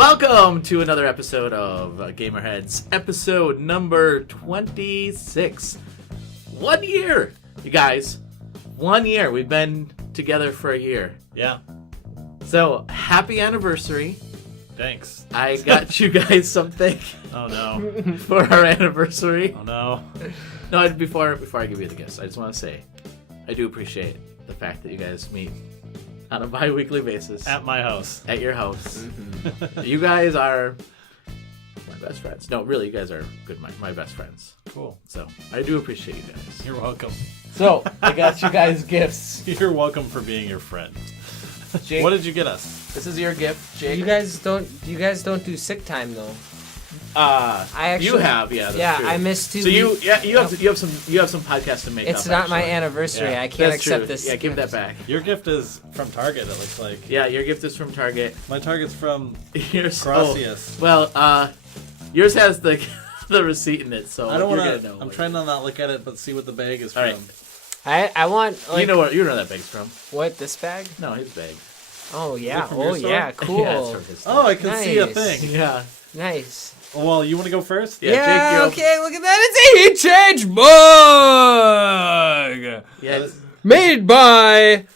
Welcome to another episode of GamerHeads, episode number 26. 1 year, you guys. 1 year. We've been together for a year. Yeah. So, happy anniversary. Thanks. I got you guys something Oh no. for our anniversary. Oh no. No, before I give you the gifts, I just want to say I do appreciate the fact that you guys meet on a bi-weekly basis At my house. at your house. You guys are my best friends. No, really, you guys are my best friends. Cool. So I do appreciate you guys. You're welcome. So I got you guys gifts. You're welcome for being your friend. Jake, What did you get us? this is your gift, Jake. You guys don't do sick time though. I actually- you have, yeah. That's Yeah, true. I missed 2 So you weeks. have some podcasts to make. It's up, not my actually. anniversary. Yeah, I can't that's accept true. this. Yeah, give that gift. back. Your gift is from Target, it looks like. Yeah, your gift is from Target. My Target's from Yours, Gracias. well, yours has the the receipt in it, so I don't you're want gonna know. to. I'm trying to not look at it, but see what the bag is All from. right. I want like, you know where that bag's from? what this bag? No, his bag. Oh yeah. from your Oh store? yeah. Cool. Yeah, it's from his Oh, I can see a Nice. thing. Yeah. Nice. Well, you want to go first? Yeah, Jake, you're up. Okay. Look at that. It's a heat change mug Yeah. it's- made by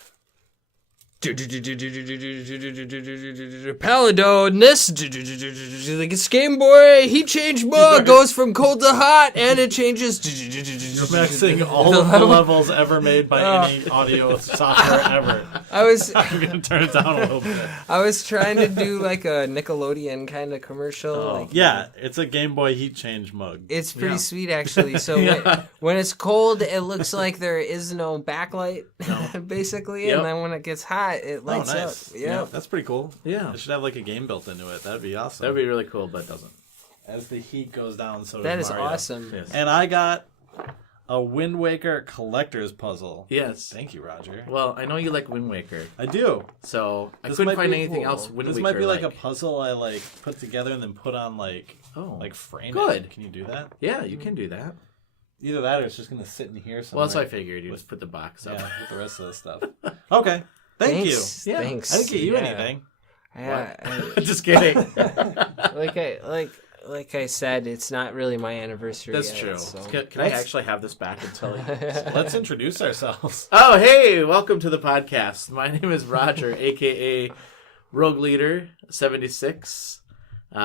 Paladon. This Game Boy heat change mug goes from cold to hot, and it changes. You're maxing all of the levels ever made by any audio software ever. I'm going to turn it down a little bit. I was trying to do like a Nickelodeon kind of commercial. Like, Yeah, it's a Game Boy heat change mug. it's pretty Yeah. sweet actually. So Yeah. when it's cold, it looks like there is no backlight, basically, Yep. and then when it gets hot, it lights oh, nice. up. Yeah. That's pretty cool. Yeah. It should have like a game built into it. That'd be awesome. That'd be really cool, but it doesn't. As the heat goes down, so That does is Mario. awesome. Yes. And I got a Wind Waker collector's puzzle. Yes. Thank you, Roger. Well, I know you like Wind Waker, I do. so I This couldn't might find be anything cool. else Wind This Waker might be like a puzzle I like put together and then put on like frame good. it. Can you do that? Yeah, you can do that. Either that or it's just gonna sit in here somewhere. Well, that's what I figured. You just put the box up. Yeah, with the rest of the stuff. Okay. Thank Thanks. you. Yeah. Thanks. I didn't get you Yeah. anything. Just kidding. Like I said, it's not really my anniversary. That's yet, true. so. Can I actually have this back until? Let's introduce ourselves. Oh, hey! Welcome to the podcast. My name is Roger, aka Rogue Leader 76. You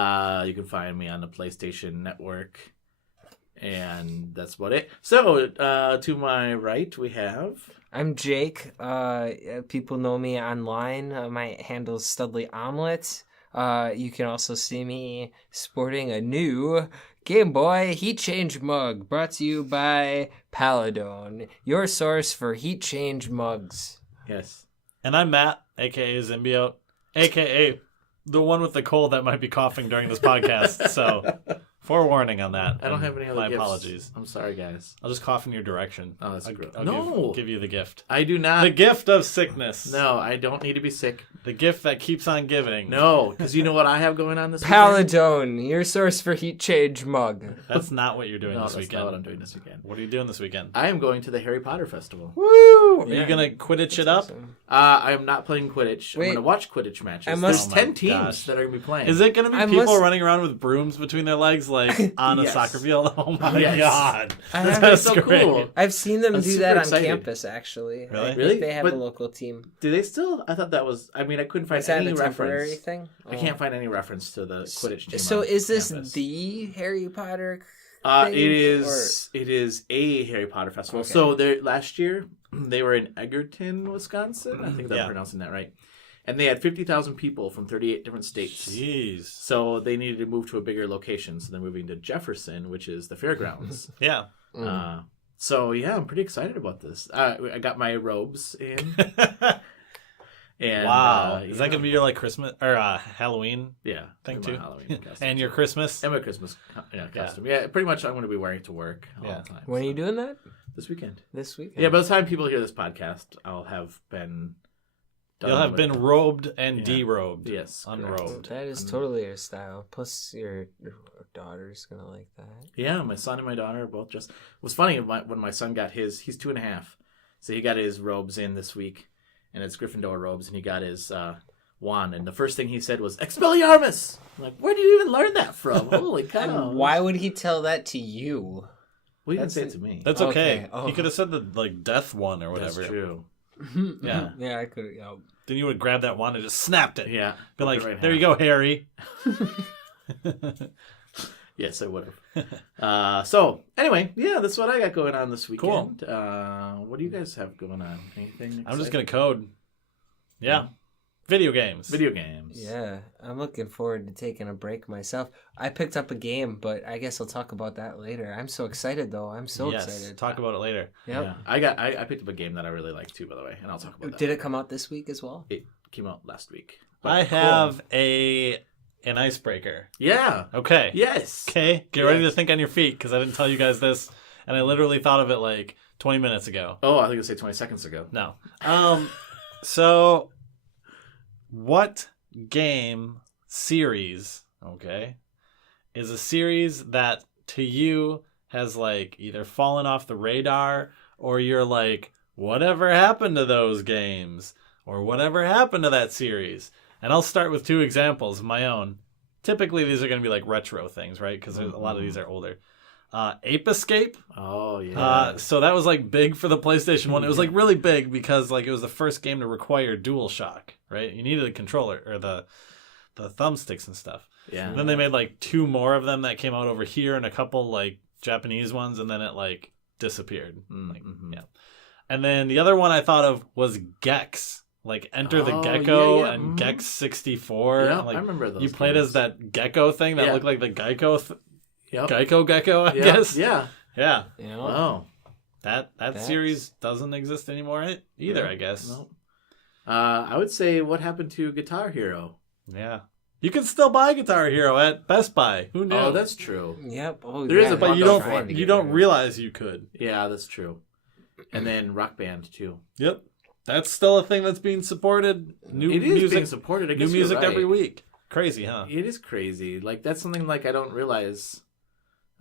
can find me on the PlayStation Network, and that's about it. So, to my right, we have. I'm Jake. People know me online. My handle is Studley Omelet. You can also see me sporting a new Game Boy heat change mug brought to you by Paladon, your source for heat change mugs. Yes. And I'm Matt, aka Symbiote, aka the one with the cold that might be coughing during this podcast. So, forewarning on that. I don't have any other My gifts. apologies. I'm sorry, guys. I'll just cough in your direction. Oh, that's I'll, gross. I'll No! give you the gift. I do not. The gift of sickness. No, I don't need to be sick. The gift that keeps on giving. No, because you know what I have going on this weekend? Paladon, your source for heat change mug. That's not what you're doing No, this that's weekend. not what I'm doing this weekend. What are you doing this weekend? I am going to the Harry Potter Festival. Woo! Are you going to Quidditch it up? Awesome. I am not playing Quidditch. I'm Wait. going to watch Quidditch matches. I must- There's Oh 10 my teams gosh. that are going to be playing. Is it going to be I people must- running around with brooms between their legs like on a Yes. soccer field? Oh my Yes. god. That's That's so great. cool. I've seen them I'm do super that on excited. campus, actually. Really? I think Really? They have But- a local team. Do they still? I thought that was. I mean, I couldn't find Is that any a temporary reference. thing? I can't find any reference to the Quidditch team. So on is this campus. the Harry Potter? It thing, is. It is a Harry Potter festival. Okay. So last year they were in Egerton, Wisconsin. I think I'm Yeah. pronouncing that right. And they had 50,000 people from 38 different states. Jeez. So they needed to move to a bigger location. So they're moving to Jefferson, which is the fairgrounds. Yeah. So yeah, I'm pretty excited about this. I got my robes in. And, wow. Is that yeah. going to be your like Christmas or Halloween Yeah, thing my too? Halloween costume. And your Christmas? And my Christmas costume. Yeah, pretty much I'm going to be wearing it to work all Yeah. the time. When are you doing that? This weekend. This weekend. Yeah, by the time people hear this podcast, I'll have been done You'll have with- been robed and Yeah. derobed. Yes, correct. Unrobed. That is totally your style. Plus, your daughter's gonna like that. Yeah, my son and my daughter are both just... It was funny when my son got his... He's 2.5. So he got his robes in this week. And it's Gryffindor robes. And he got his wand, and the first thing he said was "Expelliarmus." I'm like, where did you even learn that from? Holy cow! And why would he tell that to you? Well, you didn't say it to me. That's okay. Okay. Oh. He could have said the like death one or whatever. That's true. Yeah. Yeah, I could. Then you would have grabbed that wand and just snapped it. Yeah. Be like, Right there you go, Harry. Yes, I would have. So, anyway, yeah, that's what I got going on this weekend. What do you guys have going on? Anything? I'm just exciting? going to code. Yeah. Video games. Video games. Yeah, I'm looking forward to taking a break myself. I picked up a game, but I guess I'll talk about that later. I'm so excited, though. I'm so excited. Talk about it later. Yep. Yeah. I picked up a game that I really like too, by the way, and I'll talk about that. Did it come out this week as well? It came out last week. But I cool. have an icebreaker. Yeah. Okay. Yes. Okay. Get ready to think on your feet because I didn't tell you guys this, and I literally thought of it like 20 minutes ago. Oh, I think I say 20 seconds ago. No. So, what game series, okay, is a series that to you has like either fallen off the radar or you're like, whatever happened to those games or whatever happened to that series? And I'll start with 2 examples of my own. Typically, these are going to be like retro things, right? Because a lot of these are older. Ape Escape. Oh, yeah. So that was like big for the PlayStation 1. It was like really big because like it was the first game to require DualShock, right? You needed a controller or the thumbsticks and stuff. Yeah. And then they made like 2 more of them that came out over here and a couple like Japanese ones, and then it like disappeared. Like, yeah. And then the other one I thought of was Gex. Like Enter the Gecko and Gex 64. Yeah, like, I remember those. You played games. as that gecko thing that looked like the Geico Yep. Gecko, I guess. Yeah. Yeah. Yeah. Wow. That series doesn't exist anymore either, I guess. No. I would say what happened to Guitar Hero. Yeah. You can still buy Guitar Hero at Best Buy. Who knew? Oh, that's true. Yep. Oh, There is a but bundle for it. you don't realize you could. Yeah, that's true. And then Rock Band too. Yep. That's still a thing that's being supported. New It is music being supported. I guess new music you're right. every week. Crazy, huh? It is crazy. Like that's something like I don't realize.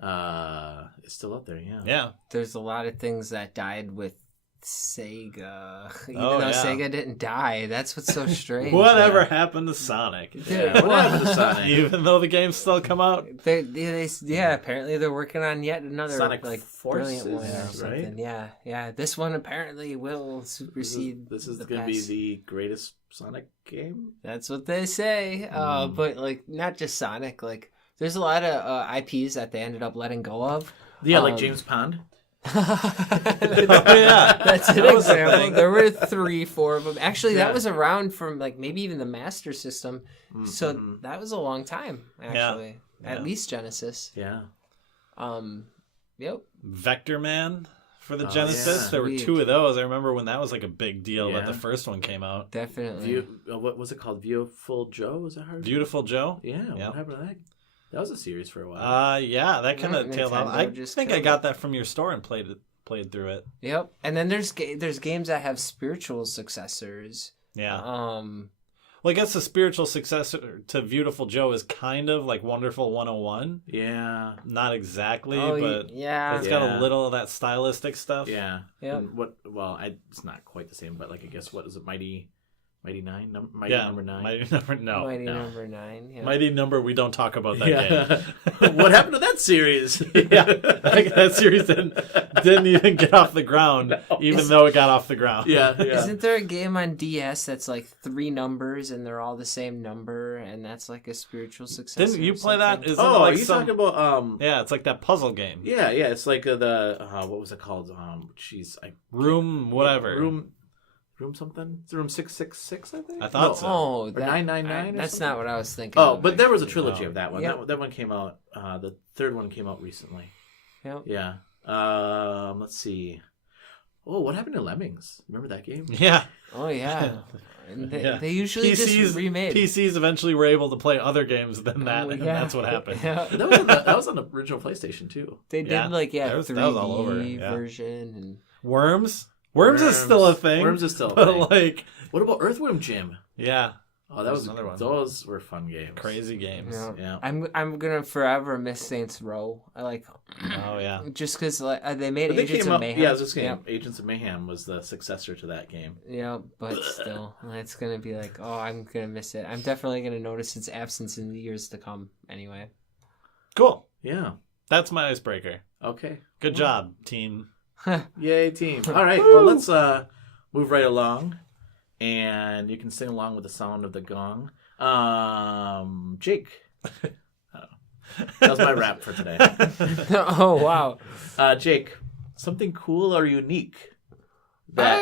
It's still up there. Yeah. Yeah. There's a lot of things that died with Sega. Even Oh, though yeah. Sega didn't die. That's what's so strange. Whatever happened to Sonic? Yeah, what happened to Sonic? Even though the games still come out. Yeah, apparently they're working on yet another Sonic like Forces, brilliant one or right? something. Yeah. This one apparently will supersede. This is the going to be past. the greatest Sonic game. That's what they say. But like not just Sonic. Like there's a lot of IPs that they ended up letting go of. Yeah, like James Pond. Yeah. That's an That was a example. thing. There were 3, 4 of them. Actually, Yeah. that was around from like maybe even the Master System. So that was a long time, actually. At least Genesis. Yeah. Yep. Vector Man for the Oh, Genesis. yeah. There were Sweet. 2 of those. I remember when that was like a big deal Yeah. that the first one came out. Definitely. What was it called? Beautiful Joe? Was that hard? Beautiful Joe. Yeah. Yeah. What happened to that? That was a series for a while. Yeah, that kind of Yeah, tailed off. Nintendo I just think I killed got that from your store and played through it. Yep. And then there's games that have spiritual successors. Yeah. Um. Well, I guess the spiritual successor to Beautiful Joe is kind of like Wonderful 101. Yeah. Not exactly, Oh, but yeah. it's got Yeah. a little of that stylistic stuff. Yeah. Yep. And it's not quite the same, but like I guess what is it? Mighty 9? Mighty Yeah, number 9. Mighty number no. Mighty no. number 9. Yeah. Mighty number. We don't talk about that Yeah. What happened to that series? yeah, like that series didn't even get off the ground, even though it got off the ground. Yeah. Isn't there a game on DS that's like 3 numbers and they're all the same number and that's like a spiritual successor? Didn't you or play that? something? Isn't Oh, it like are you talking about Yeah, it's like that puzzle game. Yeah, it's like what was it called? Room whatever. Room something? It's room 666, I think. I thought so. Oh, Or 999 or That's something? not what I was thinking. Oh, of, but there was a actually. trilogy of that one. Yep. That one came out. The third one came out recently. Yep. Yeah. Let's see. Oh, what happened to Lemmings? Remember that game? Yeah. Oh yeah. And Yeah. they usually just remade. PCs eventually were able to play other games than that, Oh, and yeah. that's what happened. Yeah. That was on the original PlayStation too. They did Yeah. like That was 3D all over, yeah. version and Worms is still a thing. Worms is still a but thing. like, What about Earthworm Jim? yeah, Oh, that was another one. Those were fun games. Crazy games. Yeah. Yeah. I'm gonna forever miss Saints Row. I like Oh yeah. just because they made But they Agents came of up. Mayhem. Yeah, I was just saying, Yep. Agents of Mayhem was the successor to that game. Yeah, but still, it's gonna be like, oh, I'm gonna miss it. I'm definitely gonna notice its absence in the years to come. Anyway. Cool. Yeah. That's my icebreaker. Okay. Good job, team. Yay, team. All right. Well, let's move right along, and you can sing along with the sound of the gong. Jake. That was my rap for today. Oh wow. Jake, something cool or unique that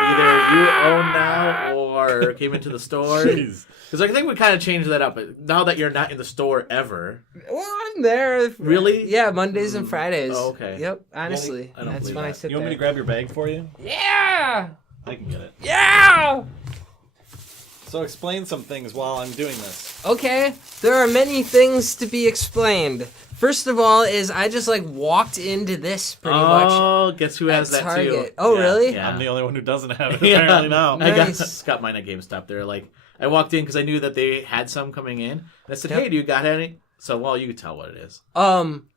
either you own now or came into the store? Jeez. Because I think we kind of changed that up. But now that you're not in the store ever. Well, I'm there. Really? Yeah, Mondays and Fridays. Oh, okay. Yep. Honestly, I don't that's believe when I that. sit You want me to there. grab your bag for you? Yeah. I can get it. Yeah. So explain some things while I'm doing this. Okay, there are many things to be explained. First of all, is I just walked into this pretty much. Oh, guess who has at that too? Target. Oh, really? Yeah. I'm the only one who doesn't have it Yeah. apparently now. I Nice. got mine at GameStop. They're like, I walked in because I knew that they had some coming in. And I said, Yep. hey, do you got any? So, well, you can tell what it is.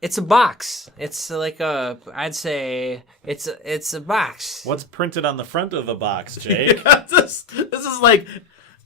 It's a box. It's like I'd say it's a box. What's printed on the front of the box, Jake? this is like,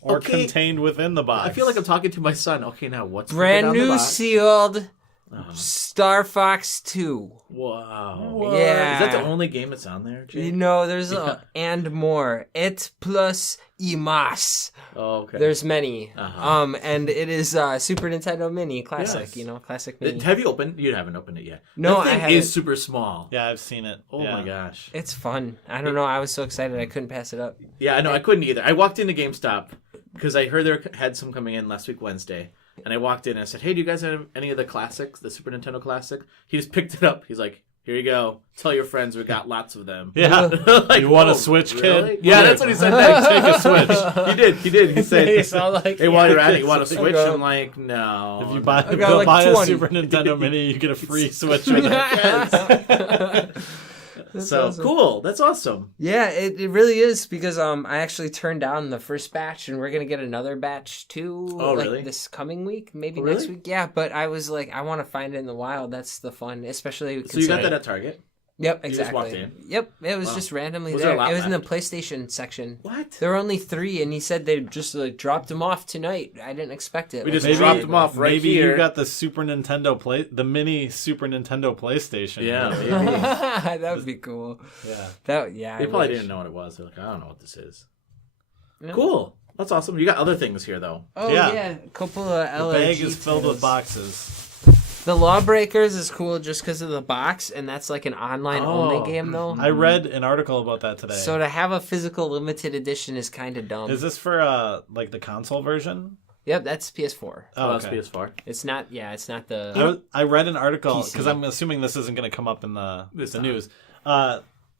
Or okay, contained within the box? I feel like I'm talking to my son. Okay, now what's Brand printed on the new box? sealed Uh-huh. Star Fox 2. Wow. Yeah. Is that the only game that's on there, Jake? You know, there's Yeah. and more. Et plus y más. Oh, okay. There's many. Uh-huh. And it is Super Nintendo Mini classic. Yes. Classic Mini. Have you opened? You haven't opened it yet. No, that thing I haven't. is super small. Yeah, I've seen it. Oh Yeah. my gosh. It's fun. I don't know. I was so excited I couldn't pass it up. Yeah, I know. I couldn't either. I walked into GameStop because I heard they had some coming in last week Wednesday, and I walked in and I said, "Hey, do you guys have any of the classics, the Super Nintendo classic?" He just picked it up. He's like, "Here you go. Tell your friends we got lots of them." Yeah. Like, You want a "Oh, Switch, really?" kid? Yeah, Here. that's what he said next. Take a Switch. He did. He said, They sound like- "Hey, while you're at it, you want a I Switch?" go- I'm like, "No." If you buy, I got go like buy a 20. Super Nintendo Mini, you get a free Switch with it. That's So awesome. cool. That's awesome. Yeah, it really is because I actually turned down the first batch and we're gonna get another batch too. Oh, really? This coming week, maybe Oh, next really? week. Yeah, but I was like, I want to find it in the wild. That's the fun, especially. So you got considering- that at Target? Yep, you just exactly. walked in? Yep, it was Wow. just randomly Was there. there a lot It was in the left? PlayStation section. What? There were only 3, and he said they just dropped them off tonight. I didn't expect it. We Like, just Maybe- dropped them off right Maybe here. you got the Super Nintendo the mini Super Nintendo PlayStation. Yeah, maybe. that would be cool. Yeah. Yeah. They I probably wish. didn't know what it was. They're like, I don't know what this is. Yeah. Cool. That's awesome. You got other things here, though. Oh Yeah. yeah, a couple of The LRG bag is filled with titles. boxes. The Lawbreakers is cool just because of the box, and that's like an online Oh. only game though. I read an article about that today. So to have a physical limited edition is kind of dumb. Is this for like the console version? Yep, that's PS4. Oh, Oh, that's okay. PS4. It's not. Yeah, it's not the. I read an article PC. because I'm assuming this isn't going to come up in the It's not. news.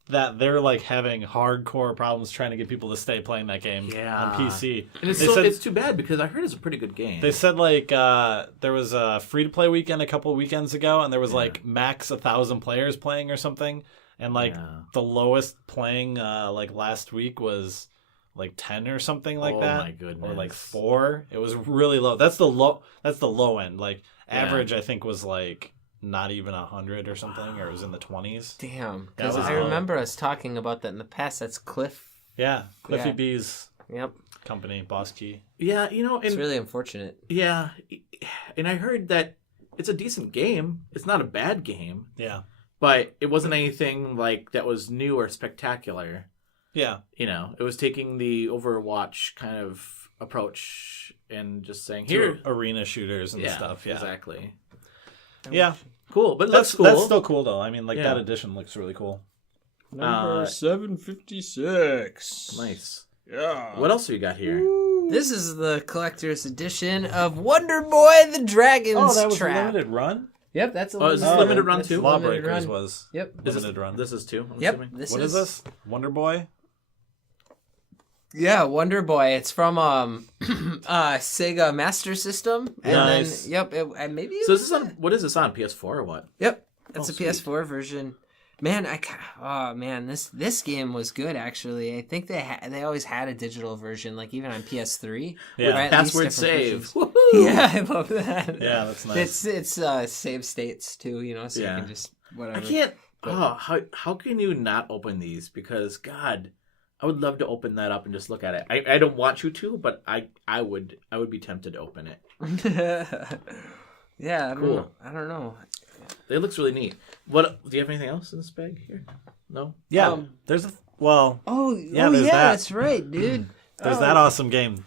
That they're like having hardcore problems trying to get people to stay playing that game Yeah. on PC. And it's They so said- it's too bad because I heard it's a pretty good game. They said like there was a free to play weekend a couple weekends ago, and there was like max 1,000 players playing or something, and like Yeah. the lowest playing like last week was like 10 or something like Oh, that, my goodness. or like 4. It was really low. That's the low end. Like Yeah. average, I think was like not even 100 or something, or it was in the 20s. Damn, That because was I low. remember us talking about that in the past. That's Cliff. Yeah, Cliffy Yeah. B's Yep, company, Boss Key. Yeah, and it's really unfortunate. yeah, and I heard that it's a decent game. It's not a bad game, Yeah, but it wasn't anything like that was new or spectacular. yeah. It was taking the Overwatch kind of approach and just saying, To here, arena shooters and yeah, stuff. Yeah, exactly. yeah. Cool, but That's that's cool. That's still cool though. I mean, like Yeah. that edition looks really cool. Number 756. Nice. Yeah. What else have you got here? This is the collector's edition of Wonder Boy the Dragon's Trap. limited run. Yep, that's a Oh, is this limited run that's too? a limited Lawbreakers run. was Yep. limited run. This is two. I'm Yep. assuming. This What is this? Wonder Boy. Yeah, Wonder Boy. It's from Sega Master System. And Nice. then and maybe So is this on? What is this on? PS4 or what? Yep. It's Oh, a sweet. PS4 version. Man, this game was good actually. I think they always had a digital version, like even on PS3. Yeah. or at least Password different save. versions. Woohoo! Yeah, I love that. Yeah, that's nice. It's save states too, so Yeah. you can just whatever. I can't. How can you not open these? Because God, I would love to open that up and just look at it. I don't want you to, but I would be tempted to open it. Yeah, Cool. I don't know. It looks really neat. What do you have anything else in this bag here? No. Yeah, there's a well. There's that. that's right, dude. There's that awesome game.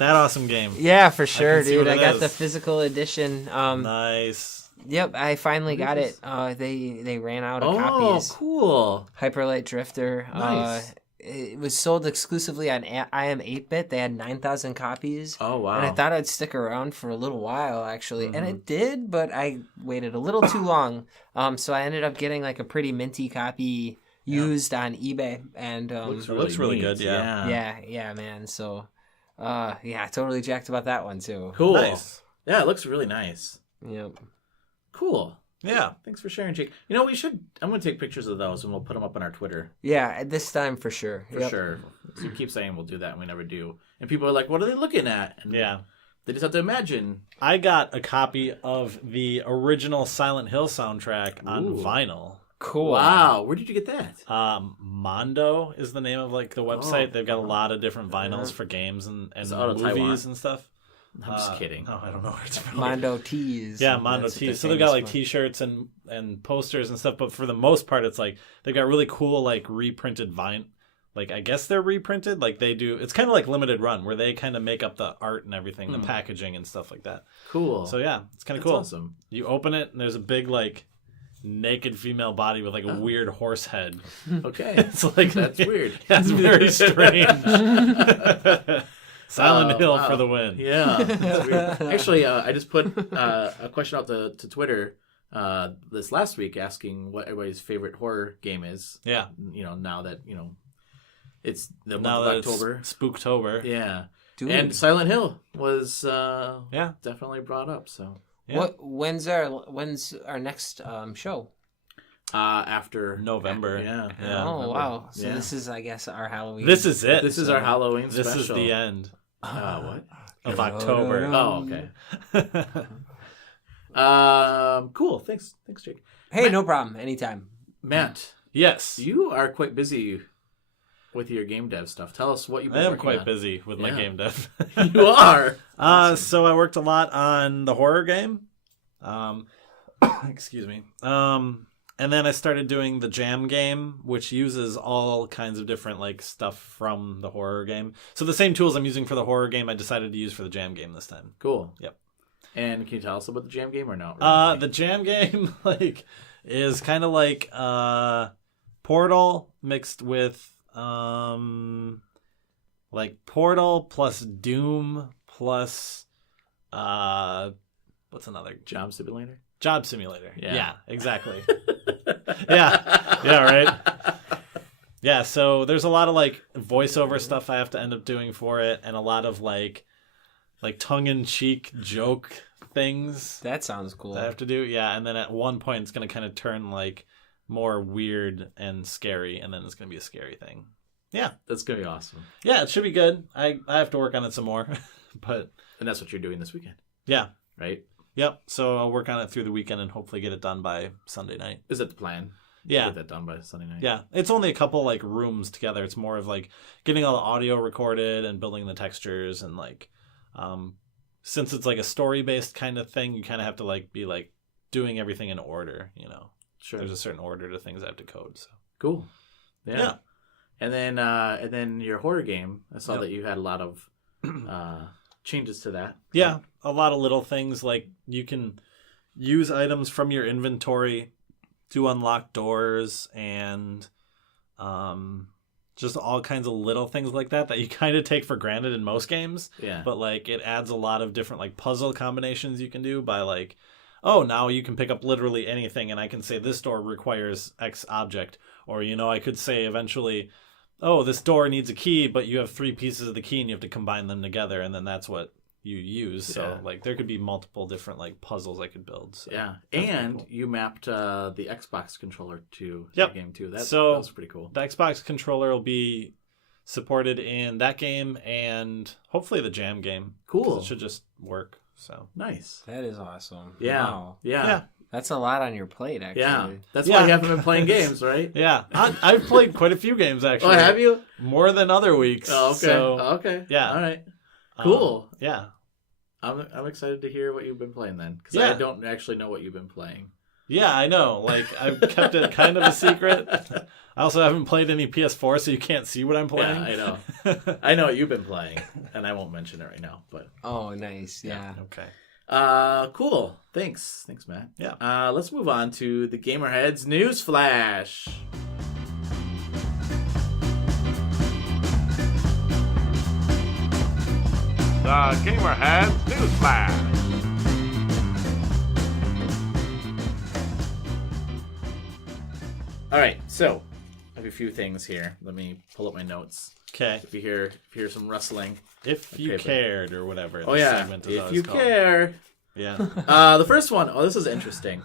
Yeah, for sure, see dude. what I it got is. the physical edition. Nice. Yep, I finally got it. They ran out of copies. Cool. Hyperlight Drifter. Nice. It was sold exclusively on IM 8-bit. They had 9,000 copies. Oh wow. And I thought I'd stick around for a little while, actually. And it did, but I waited a little too long. So I ended up getting like a pretty minty copy used on eBay. And Looks really neat. good, yeah. yeah, man. So, totally jacked about that one, too. Cool. Nice. Yeah, it looks really nice. Yep. Cool. Yeah. Thanks for sharing, Jake. We should. I'm going to take pictures of those and we'll put them up on our Twitter. Yeah, this time for sure. For sure. So you keep saying we'll do that and we never do. And people are like, what are they looking at? And Yeah. they just have to imagine. I got a copy of the original Silent Hill soundtrack on Ooh. vinyl. Cool. Wow. Where did you get that? Mondo is the name of like the website. They've got a lot of different vinyls for games and It's out of Taiwan. movies and stuff. I'm just kidding. No, I don't know where it's from. Mondo Tees. Yeah, Mondo That's what Tees. they're So they've got like famous T-shirts and posters and stuff, but for the most part, it's like they've got really cool like reprinted vine. Like I guess they're reprinted. Like they do. It's kind of like limited run where they kind of make up the art and everything, the packaging and stuff like that. Cool. So yeah, it's kind of That's cool. awesome. You open it and there's a big like naked female body with like a weird horse head. Okay. It's like That's weird. That's very strange. Silent Hill wow. for the win. Yeah. That's weird. Actually, I just put a question out to Twitter this last week asking what everybody's favorite horror game is. Yeah. Now that, it's the Now month that of October. it's Spooktober. Yeah. Dude. And Silent Hill was Yeah. definitely brought up. So Yeah. When's our next show? after November. Yeah. Yeah. Oh November. wow! So Yeah. this is, I guess, our Halloween. This is it. This is our Halloween This special. is the end What? of October. Oh, okay. Cool. Thanks, Jake. Hey, no problem. Anytime. Matt, Yes. you are quite busy with your game dev stuff. Tell us what you've been I am working quite on. busy with my Yeah. game dev. You are. So I worked a lot on the horror game. Excuse me. And then I started doing the jam game, which uses all kinds of different like stuff from the horror game. So the same tools I'm using for the horror game, I decided to use for the jam game this time. Cool. Yep. And can you tell us about the jam game or no? The jam game is kind of like Portal mixed with Portal plus Doom plus what's another Job Simulator? Job Simulator. Yeah. Yeah, exactly. yeah, right. Yeah, so there's a lot of voiceover stuff I have to end up doing for it, and a lot of like tongue-in-cheek joke things That sounds cool. that I have to do. Yeah, and then at one point it's gonna kind of turn more weird and scary, and then it's gonna be a scary thing. Yeah, That's going to be awesome. yeah, it should be good. I have to work on it some more, but And that's what you're doing this weekend, yeah, right? yep. So I'll work on it through the weekend and hopefully get it done by Sunday night. Is that the plan? Yeah. Get that done by Sunday night? Yeah, it's only a couple rooms together. It's more of getting all the audio recorded and building the textures and since it's a story based kind of thing, you kind of have to be doing everything in order. Sure. There's a certain order to things I have to code. So Cool. Yeah. Yeah. And then your horror game, I saw Yep. that you had a lot of changes to that. yeah, a lot of little things you can use items from your inventory to unlock doors and just all kinds of little things like that you kind of take for granted in most games. Yeah. But it adds a lot of different puzzle combinations you can do by oh, now you can pick up literally anything and I can say this door requires X object. Or, I could say eventually, oh, this door needs a key, but you have 3 pieces of the key and you have to combine them together. And then that's what you use. So like there could be multiple different like puzzles I could build. So. Yeah, That's and pretty cool. you mapped the Xbox controller to Yep. the game too. That was pretty cool. The Xbox controller will be supported in that game and hopefully the Jam game. Cool. It should just work. So Nice. That is awesome. Yeah. Wow. Yeah. That's a lot on your plate, actually. Yeah. That's why you haven't been playing games, right? yeah, I've played quite a few games actually. Oh, have you? More than other weeks. Oh, okay. So, Okay. yeah. All right. Cool. Yeah. I'm excited to hear what you've been playing then, because Yeah. I don't actually know what you've been playing. Yeah, I know. Like I've kept it kind of a secret. I also haven't played any PS4, so you can't see what I'm playing. Yeah, I know. I know what you've been playing, and I won't mention it right now. But Oh, nice. Yeah. Okay. cool. Thanks, Matt. Yeah. Let's move on to the GamerHeads News Flash. The GamerHeads News Flash. All right, so I have a few things here. Let me pull up my notes. Okay. If you hear some rustling. If you Okay, but- cared or whatever. Oh this yeah, segment is if always you called. care. Yeah. The first one, this is interesting.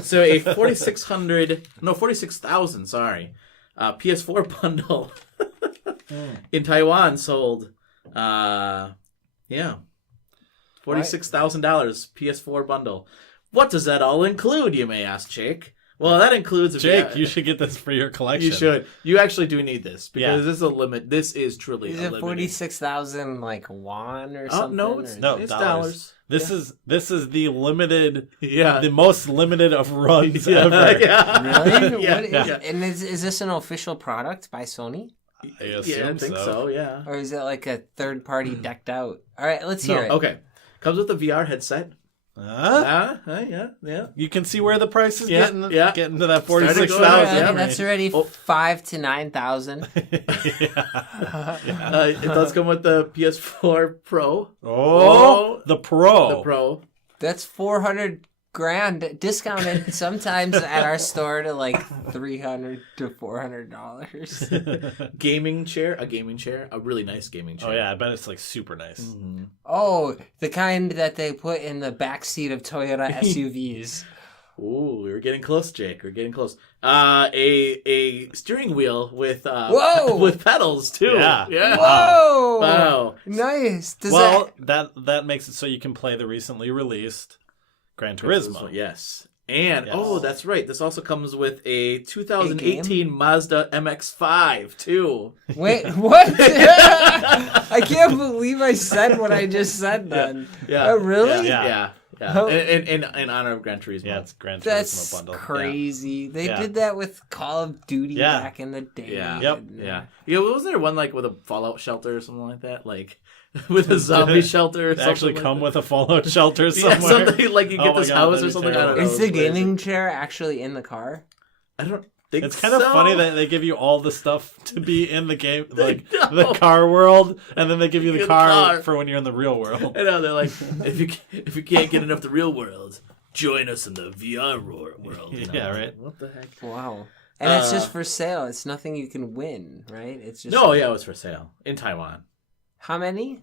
So a 46,000, sorry, PS4 bundle in Taiwan sold. $46,000 PS4 bundle. What does that all include, you may ask, Jake? Well, that includes... Jake, you should get this for your collection. You should. You actually do need this, because Yeah. this is a limit. This is truly Is a it limit. 46,000 like won or Oh, something? no, or- it's dollars. dollars. This is the limited, Yeah. the most limited of runs Yeah, ever. yeah. Really? Yeah, What is, yeah. And is this an official product by Sony? I Yeah, I assume think so, yeah. Or is it like a third party decked out? All right, let's hear it. Okay. Comes with a VR headset. Huh? Yeah. You can see where the price is Yeah, getting yeah. getting to that Starting to go 46,000. down, Yeah, yeah. that's already Oh. 5,000 to 9,000. It does come with the PS4 Pro. Oh, the Pro. The Pro. That's 400 grand discounted sometimes at our store to like $300 to $400. Gaming chair. A really nice gaming chair. Oh yeah, I bet it's like super nice. Mhm. Oh, the kind that they put in the back seat of Toyota SUVs. Ooh, we were getting close, Jake. We're getting close. A steering wheel with Whoa! with pedals too. Yeah. Yeah. Whoa! Wow. Nice. Does Well, that makes it so you can play the recently released Gran Turismo. Yes. And Yes. oh, that's right. This also comes with a 2018 Mazda MX-5 too. Wait, what? I can't believe I said what I just said then. Yeah. Oh, really? Yeah. Oh. In honor of Gran Turismo. Yeah, it's Gran Turismo That's bundle. crazy. They Yeah. did that with Call of Duty Yeah. back in the day. Yeah. Yep. Yeah. Yeah, wasn't there one like with a Fallout shelter or something like that? Like with a zombie shelter or They something. actually like come that? with a Fallout shelter Yeah, somewhere. something like you Oh get my this God, house that'd or be something. I don't terrible. know. Is the It's crazy. gaming chair actually in the car? I don't think It's kind of so. funny that they give you all the stuff to be in the game, like know. the car world, and then they give you the The car car. for when you're in the real world. I know, they're like, if you can't get enough the real world, join us in the VR world. You know? Yeah, right. What the heck? Wow. And it's just for sale. It's nothing you can win, right? It's just No, yeah, it was for sale in Taiwan. How many?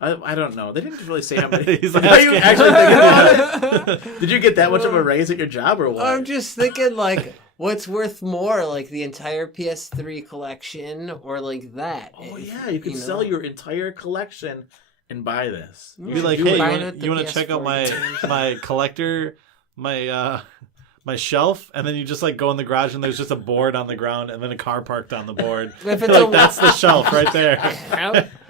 I don't know. They didn't really say how many. He's Are you asking. actually thinking about it? Did you get that much of a raise at your job or what? I'm just thinking, like, what's worth more, like the entire PS3 collection, or like that? Oh yeah, you can sell your entire collection and buy this. You Be should like, do hey, it. you Buy want, it at the you want to check out my PS4 my collector, my shelf, and then you just like go in the garage and there's just a board on the ground and then a car parked on the board. If it's Like a- that's the shelf right there.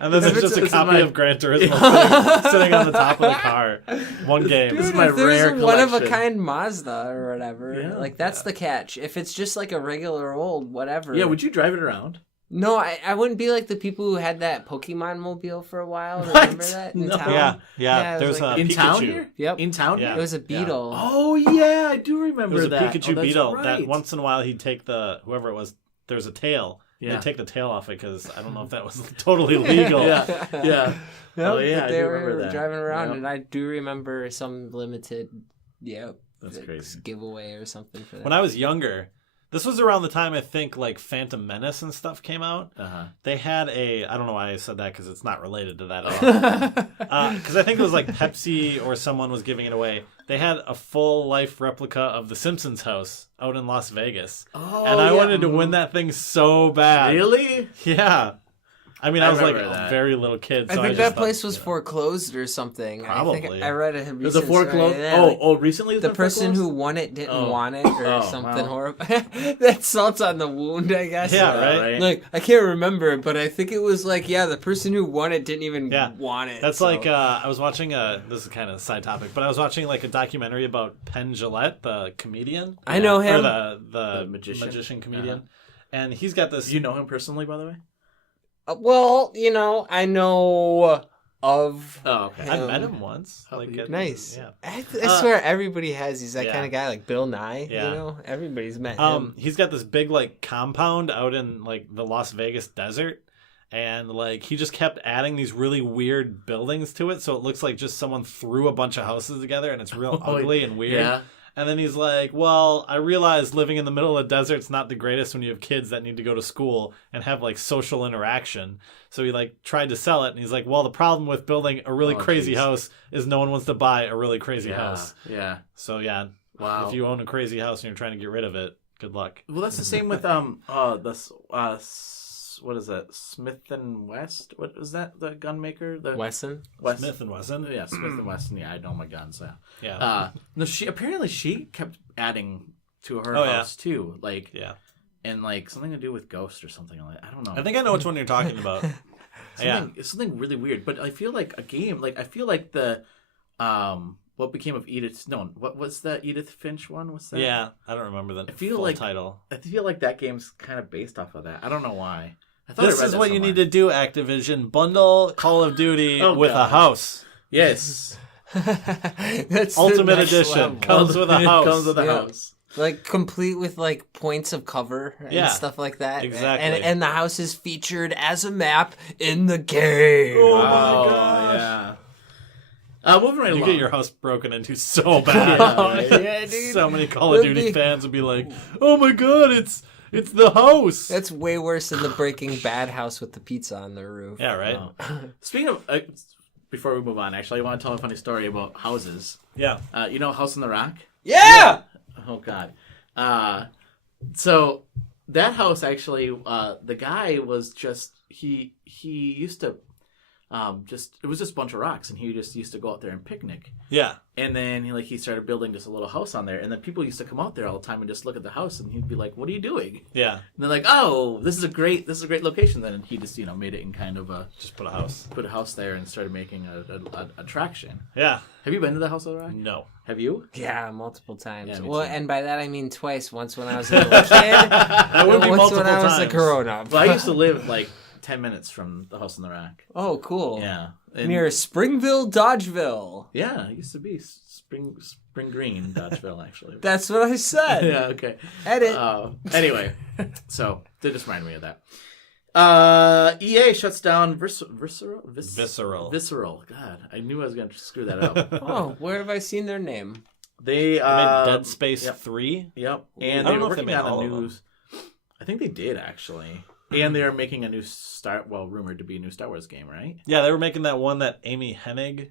And then If there's it's- just a this is copy my- of Gran Turismo sitting on the top of the car. One game. This is Dude, my if there's rare a one of a collection. kind Mazda or whatever, Yeah. like that's the catch. If it's just like a regular old whatever, Yeah, would you drive it around? no, I wouldn't be like the people who had that Pokemon mobile for a while. What? Remember that in No. town? Yeah, Yeah, it there's was a like- In Pikachu. town here? Yep. In town Yeah. It was a Beetle. Oh yeah, I do remember There was a that. Pikachu that's Beetle right. that once in a while he'd take whoever it was. There's a tail. Yeah. They'd take the tail off it because I don't know if that was totally legal. Yeah, yeah. Yep, Oh, yeah, but I they do were remember that. driving around, Yep. and I do remember some limited, That's like, crazy. giveaway or something for that. When I was younger, This was around the time I think like Phantom Menace and stuff came out. Uh-huh. They had I don't know why I said that because it's not related to that at all. Because I think it was like Pepsi or someone was giving it away. They had a full life replica of the Simpsons house out in Las Vegas. Oh, and I yeah. wanted to win that thing so bad. Really? Yeah. I mean, I was like remember a that. very little kid. I So think just that place thought, was foreclosed or something. Probably. I think I read a recent There's a foreclosed. story. Yeah, like, Recently it's the been person who foreclosed? won it didn't Oh. want it or Oh, something wow. horrible. That's salt on the wound, I guess. Yeah, right? Like, I can't remember, but I think it was like, the person who won it didn't even want it. That's so. like I was watching this is kind of a side topic, but I was watching like a documentary about Penn Jillette, the comedian. I know him. Or the magician. comedian. And he's got this. Do you know him personally, by the way? Well, I know of. Oh, okay. I met him once. Oh, Like, yeah. Nice. Yeah. I swear everybody has. He's that Yeah. kind of guy, like Bill Nye. Yeah. Everybody's met him. He's got this big like compound out in like the Las Vegas desert, and like he just kept adding these really weird buildings to it, so it looks like just someone threw a bunch of houses together, and it's real ugly and weird. Yeah. And then he's like, well, I realize living in the middle of the desert's not the greatest when you have kids that need to go to school and have like social interaction. So he like tried to sell it, and he's like, well, the problem with building a really crazy geez. house is no one wants to buy a really crazy house. Yeah. So yeah, Wow. if you own a crazy house and you're trying to get rid of it, good luck. Well, that's the same with what is that? Smith and West? What was that? The gun maker? The Wesson? West. Smith and Wesson. Yeah, Smith and Wesson. Yeah, I know my guns. Yeah. Yeah. No, she kept adding to her Oh, yeah. house too, like Yeah. and like something to do with ghosts or something like that. I don't know. I think I know which one you're talking about. Yeah. something really weird. But I feel like a game. Like I feel like the what became of Edith? No, what was the Edith Finch one? What's that? Yeah. I don't remember the feel full like- title. I feel like that game's kind of based off of that. I don't know why. I thought This I read is that what you somewhere. need to do, Activision. Bundle Call of Duty Oh, with a God. house. Yes. That's the Ultimate next Edition. level. Comes with a house. Comes with a Yeah. house. Like complete with like points of cover and Yeah, stuff like that. exactly. And the house is featured as a map in the game. Oh, my Wow, gosh. yeah. Moving right You along. get your house broken into so bad. Yeah, dude. So many Call of Would Duty be- fans would be like, "Oh my god, it's the house." That's way worse than the Breaking Bad house with the pizza on the roof. Yeah, right. Speaking of, before we move on, actually, I want to tell a funny story about houses. Yeah. You know House on the Rock? Yeah! Oh, God. So that house, actually, the guy was just, he used to, it was just a bunch of rocks, and he just used to go out there and picnic. Yeah. And then he started building just a little house on there, and then people used to come out there all the time and just look at the house, and he'd be like, "What are you doing?" Yeah. And they're like, "Oh, this is a great location." Then he just made it in kind of Just put a house. put a house there and started making a attraction. Yeah. Have you been to the House of the Rock? No. Have you? Yeah, multiple times. Yeah, me well, too. and by that I mean twice. Once when I was a little kid, That would and be once multiple when I was a times. grown up. Well, I used to live like 10 minutes from the House on the Rock. Oh, cool. Yeah. And- Near Springville, Dodgeville. Yeah, it used to be Spring Green, Dodgeville, actually. That's what I said. Yeah, okay. Edit. Anyway, so that just reminded me of that. EA shuts down Visceral. Visceral. God, I knew I was going to screw that up. Oh, where have I seen their name? They I made Dead Space yep. 3. Yep, I and don't they know were if they working made on all a of new. them. I think they did actually, and they are making a new rumored to be a new Star Wars game, right? Yeah, they were making that one that Amy Hennig,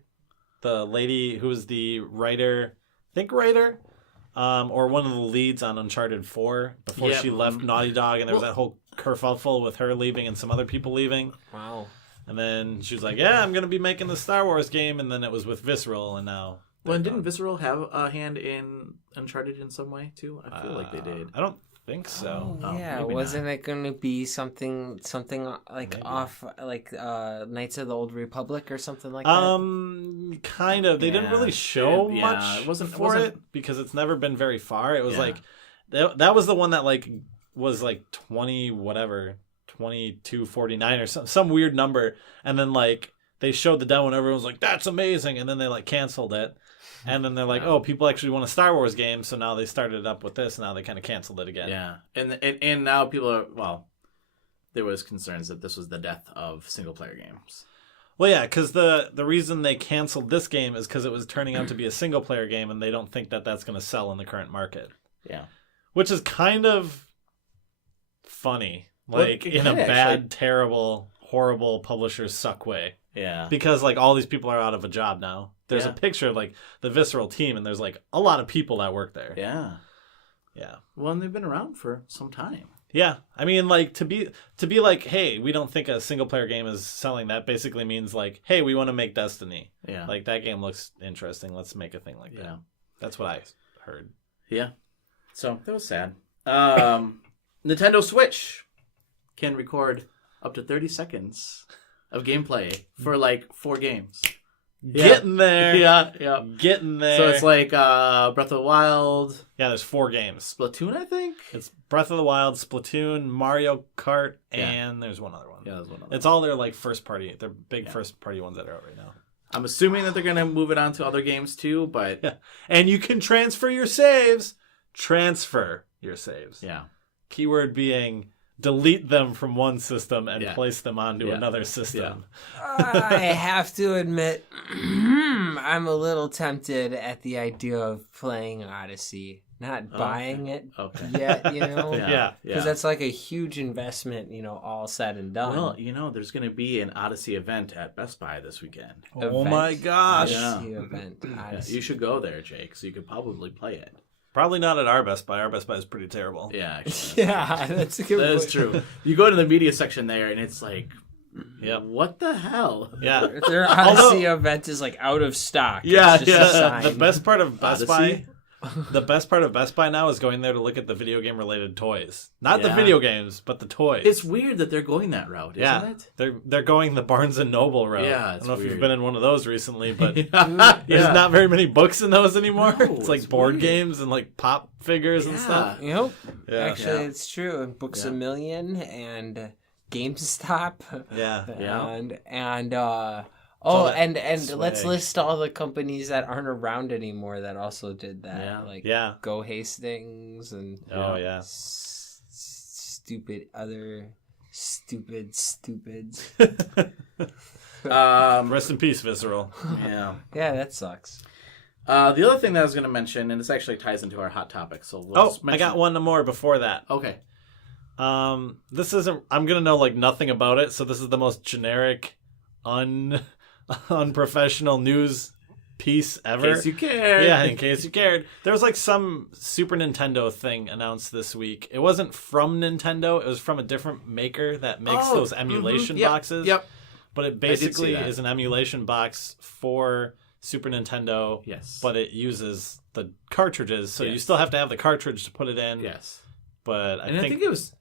the lady who was the writer, or one of the leads on Uncharted 4 before Yeah. she left Naughty Dog, and there was that whole kerfuffle with her leaving and some other people leaving. Wow. And then she was like, "Yeah, I'm going to be making the Star Wars game," and then it was with Visceral, and now... Well, and didn't Visceral have a hand in Uncharted in some way too? I feel like they did. I don't think so. Oh, Yeah, maybe wasn't it going to be something like Maybe. off like Knights of the Old Republic or something like that? Kind of. They didn't Yeah, really show yeah, much it wasn't- for it because it's never been very far. It was Yeah. like that was the one that like was like 2249 or some weird number, and then like they showed the demo and everyone was like, "That's amazing," and then they like canceled it. And then they're like, "Oh, people actually want a Star Wars game," so now they started it up with this, and now they kind of canceled it again. Yeah, and now people are there was concerns that this was the death of single player games. Well, yeah, because the reason they canceled this game is because it was turning out to be a single player game, and they don't think that that's going to sell in the current market. Yeah, Which is kind of funny, Well, like it in a kinda bad, actually- terrible, horrible publishers suck way. Yeah. Because like all these people are out of a job now. There's Yeah. a picture of like the Visceral team, and there's like a lot of people that work there. Yeah. Yeah. Well, and they've been around for some time. Yeah, I mean, like to be like, hey, we don't think a single player game is selling. That basically means like, hey, we want to make Destiny. Yeah. Like that game looks interesting. Let's make a thing like that. Yeah. That's what I heard. Yeah. So that was sad. Nintendo Switch can record up to 30 seconds of gameplay for like 4 games. Yeah. Getting there. Yeah. Getting there. So it's like Breath of the Wild, yeah, there's 4 games. Splatoon, I think. It's Breath of the Wild, Splatoon, Mario Kart, Yeah. and there's one other one. Yeah, there's one other. It's all their like first party. They're big Yeah. first party ones that are out right now. I'm assuming that they're gonna move it on to other games too, but Yeah. And you can transfer your saves. Transfer your saves. yeah. Keyword being delete them from one system and Yeah. place them onto Yeah. another system. I have to admit, I'm a little tempted at the idea of playing Odyssey. Not buying it Okay. yet, you know? Yeah. Because that's like a huge investment, you know, all said and done. Well, you know, there's gonna be an Odyssey event at Best Buy this weekend. Oh Event. my gosh. Yeah. Odyssey event. Yeah, Odyssey. you should go there, Jake, so you could probably play it. Probably not at our Best Buy. Our Best Buy is pretty terrible. Yeah, actually, Yeah, that's a good that is point. true. You go to the media section there, and it's like, Yep. what the hell? Yeah. Their Odyssey event is like out of stock. Yeah, It's just a The sign. best part of Best Odyssey? Buy, the best part of Best Buy now is going there to look at the video game related toys. Not the Yeah. video games, but the toys. It's weird that they're going that route, isn't yeah, it? they're going the Barnes and Noble route. Yeah, I it's don't know if you've weird. been in one of those recently, but there's yeah. not very many books in those anymore. No, it's like it's board weird. games and like pop figures and Yeah. stuff. Yep. Yeah. Actually, Yeah. it's true. And Books Yeah. a Million and GameStop. Yeah. Yeah. And all oh, that and let's swag. list all the companies that aren't around anymore that also did that. Yeah. Like Yeah. Go Hastings and Oh yeah. stupid other stupids. Rest in peace, Visceral. Yeah. Yeah, that sucks. The other thing that I was going to mention, and this actually ties into our hot topic, so we'll Oh, just I mention got one more before that. Okay. This isn't. I'm gonna know like nothing about it, so this is the most generic, unprofessional news piece ever. In case you care. Yeah, in case you cared. There was like some Super Nintendo thing announced this week. It wasn't from Nintendo. It was from a different maker that makes Oh, those emulation Yep, boxes. Yep. But it see basically that. is an emulation box for Super Nintendo. Yes. But it uses the cartridges, so you Yes. still have to have the cartridge to put it in. Yes. But And I think it was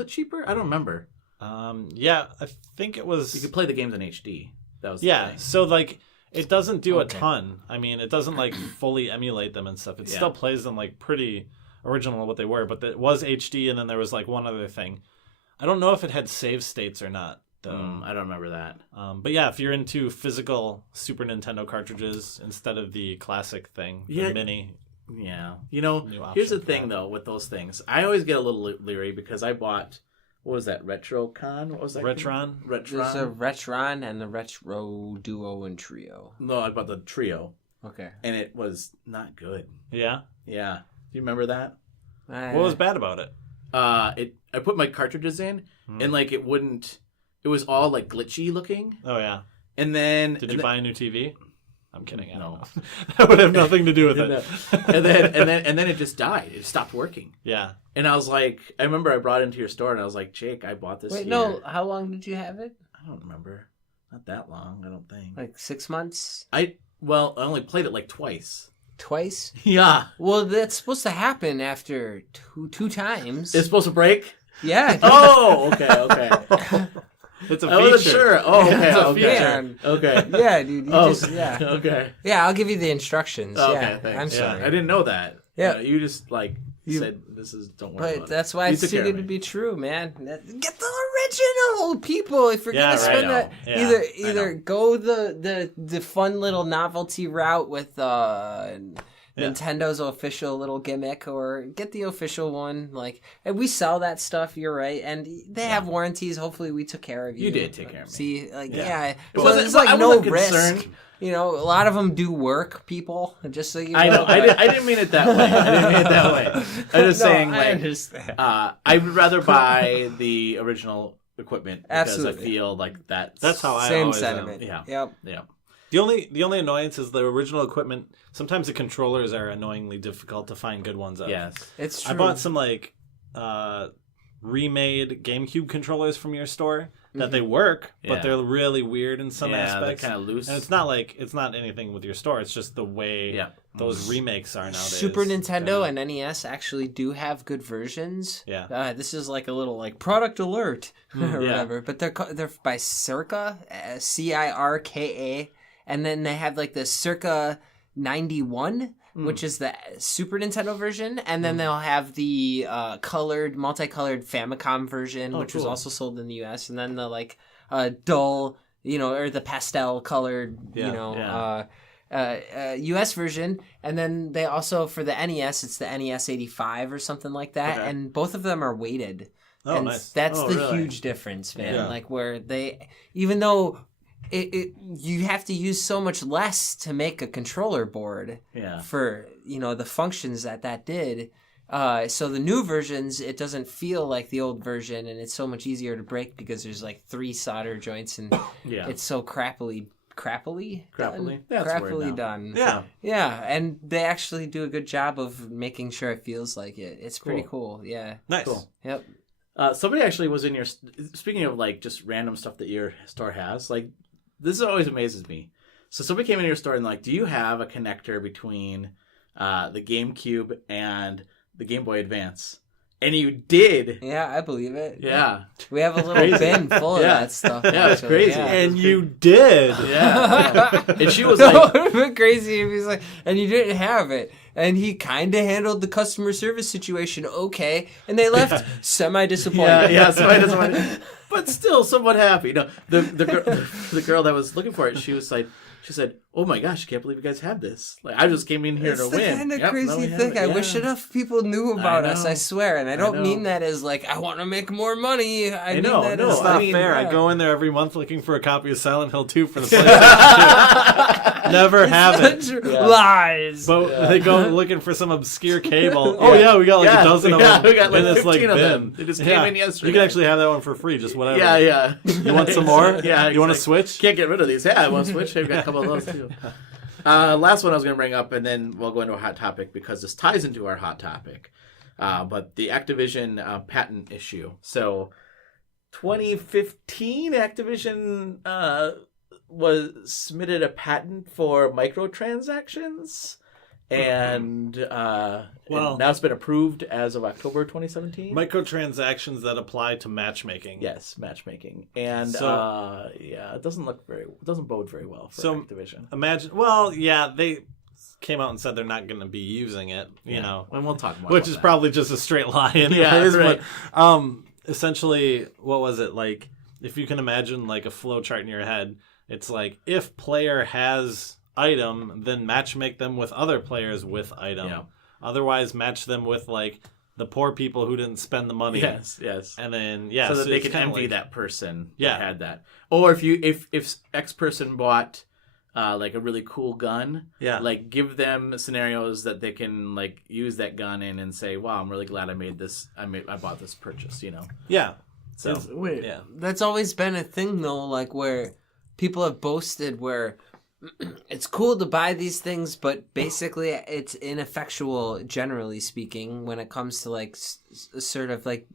it cheaper? I don't remember. yeah, I think it was. You could play the games in HD. That was the Yeah, thing. so like it doesn't do Okay. a ton. I mean, it doesn't like fully emulate them and stuff. It Yeah. still plays them like pretty original what they were, but it was HD, and then there was like one other thing. I don't know if it had save states or not though. I don't remember that. But yeah, if you're into physical Super Nintendo cartridges instead of the classic thing, Yeah. the mini. Yeah. You know, New option here's the for thing, that. though, with those things. I always get a little leery because I bought, what was that, RetroCon? What was that? Retron? There's a Retron and the Retro Duo and Trio. No, I bought the Trio, Okay. and it was not good. Yeah. Yeah. Do you remember that? What was bad about it? I put my cartridges in, and like it wouldn't. It was all like glitchy looking, Oh yeah. and then Did you buy a new TV? I'm kidding. I No. don't know. That would have nothing to do with it. and then it just died. It stopped working, Yeah. and I was like, I remember I brought it into your store, and I was like, Jake, I bought this. Wait, here. no. How long did you have it? I don't remember. Not that long, I don't think. Like 6 months? I only played it like twice. Twice? Yeah. Well, that's supposed to happen after two times. It's supposed to break? Yeah. Oh, okay. It's a I wasn't feature. sure. Oh, okay, It's a okay. feature. Okay. Yeah, dude. Oh, Yeah. Okay. Yeah, I'll give you the instructions. Okay, yeah. thanks. I'm Yeah, sorry. I didn't know that. Yeah. You just like You- said don't worry But about that's it. why You it's took too care of good to me. be true, man. Get the original, people. If you're Yeah, gonna right. spend I know. Yeah, either go the fun little novelty route with Nintendo's official little gimmick, or get the official one. Like, and we sell that stuff. You're right, and they have warranties. Hopefully, we took care of you. You did take care of me. See, like, But so there's I like no wasn't risk. concerned. You know, a lot of them do work, people. Just so you know. I know. I didn't mean it that way. I'm just saying, I like, understand. I would rather buy the original equipment because Absolutely. I feel like That's how I Same always sentiment. Yeah. Yep. Yeah. The only annoyance is the original equipment. Sometimes the controllers are annoyingly difficult to find good ones of. Yes. It's true. I bought some like remade GameCube controllers from your store that they work, but Yeah. they're really weird in some aspects. They're kind of loose. And it's not anything with your store. It's just the way those remakes are nowadays. Super Nintendo and NES actually do have good versions. Yeah. This is like a little like product alert or whatever, but they're by Circa, Cirka, and then they have like the Circa 91, which is the Super Nintendo version, and then they'll have the multicolored Famicom version, which was cool. also sold in the US, and then the like dull, or the pastel colored, US version, and then they also for the NES, it's the NES 85 or something like that, and both of them are weighted. Oh, and nice. that's the really? huge difference, man. Yeah. Like where they, even though you have to use so much less to make a controller board for the functions that did. So the new versions, it doesn't feel like the old version, and it's so much easier to break because there's like 3 solder joints, and it's so crappily done? That's crappily weird now. done. Yeah. And they actually do a good job of making sure it feels like it. It's pretty cool. Yeah. Nice. Cool. Yep. Somebody actually was in your. Speaking of like just random stuff that your store has, like this always amazes me. So somebody came in your store and like, do you have a connector between the GameCube and the Game Boy Advance? And you did. Yeah, I believe it. Yeah. We have a little bin full of Yeah. that stuff. Yeah, it's actually. crazy. Yeah. And you did. Yeah. And she was That like, would have been crazy if he's like, and you didn't have it. And he kind of handled the customer service situation okay. And they left semi-disappointed. yeah, somebody doesn't want it. But still somewhat happy. No, the girl that was looking for it, she said, "Oh my gosh, I can't believe you guys have this. Like, I just came in here It's to the win." kind of Yep, crazy no, we have thing. it. I Yeah. wish enough people knew about us, know. I swear. And I don't know. mean that as like, I want to make more money. I mean know, that no, as It's not mean, fair. I yeah. go in there every month looking for a copy of Silent Hill 2 for the PlayStation 2. Never have it. Such lies. But they go looking for some obscure cable. Oh yeah, we got like a dozen of them we got like in this 15 like of bin. them. They just came in yesterday. You can actually have that one for free, just whatever. Yeah. You want some more? Yeah. You want to exactly. switch? Can't get rid of these. Yeah, I want to switch. I've got a couple of those too. Last one I was going to bring up, and then we'll go into a hot topic because this ties into our hot topic. But the Activision patent issue. So, 2015, Activision submitted a patent for microtransactions, and now it's been approved as of October 2017. Microtransactions that apply to matchmaking. Yes, matchmaking, and So- it doesn't bode very well for Activision. They came out and said they're not going to be using it. You know, and we'll talk more. which about is that. probably just a straight lie. Yeah, Anyways, right. But essentially, what was it like? If you can imagine like a flow chart in your head, it's like if player has item, then matchmake them with other players with item. Yeah. Otherwise, match them with like the poor people who didn't spend the money. Yes. And then so that they it's can kinda envy like- that person Yeah. that had that. Or if X person bought like a really cool gun, like give them scenarios that they can like use that gun in and say, "Wow, I'm really glad I made this. I bought this purchase." You know. Yeah. So Wait, Yeah. that's always been a thing though, like where people have boasted where it's cool to buy these things, but basically it's ineffectual, generally speaking, when it comes to like sort of like,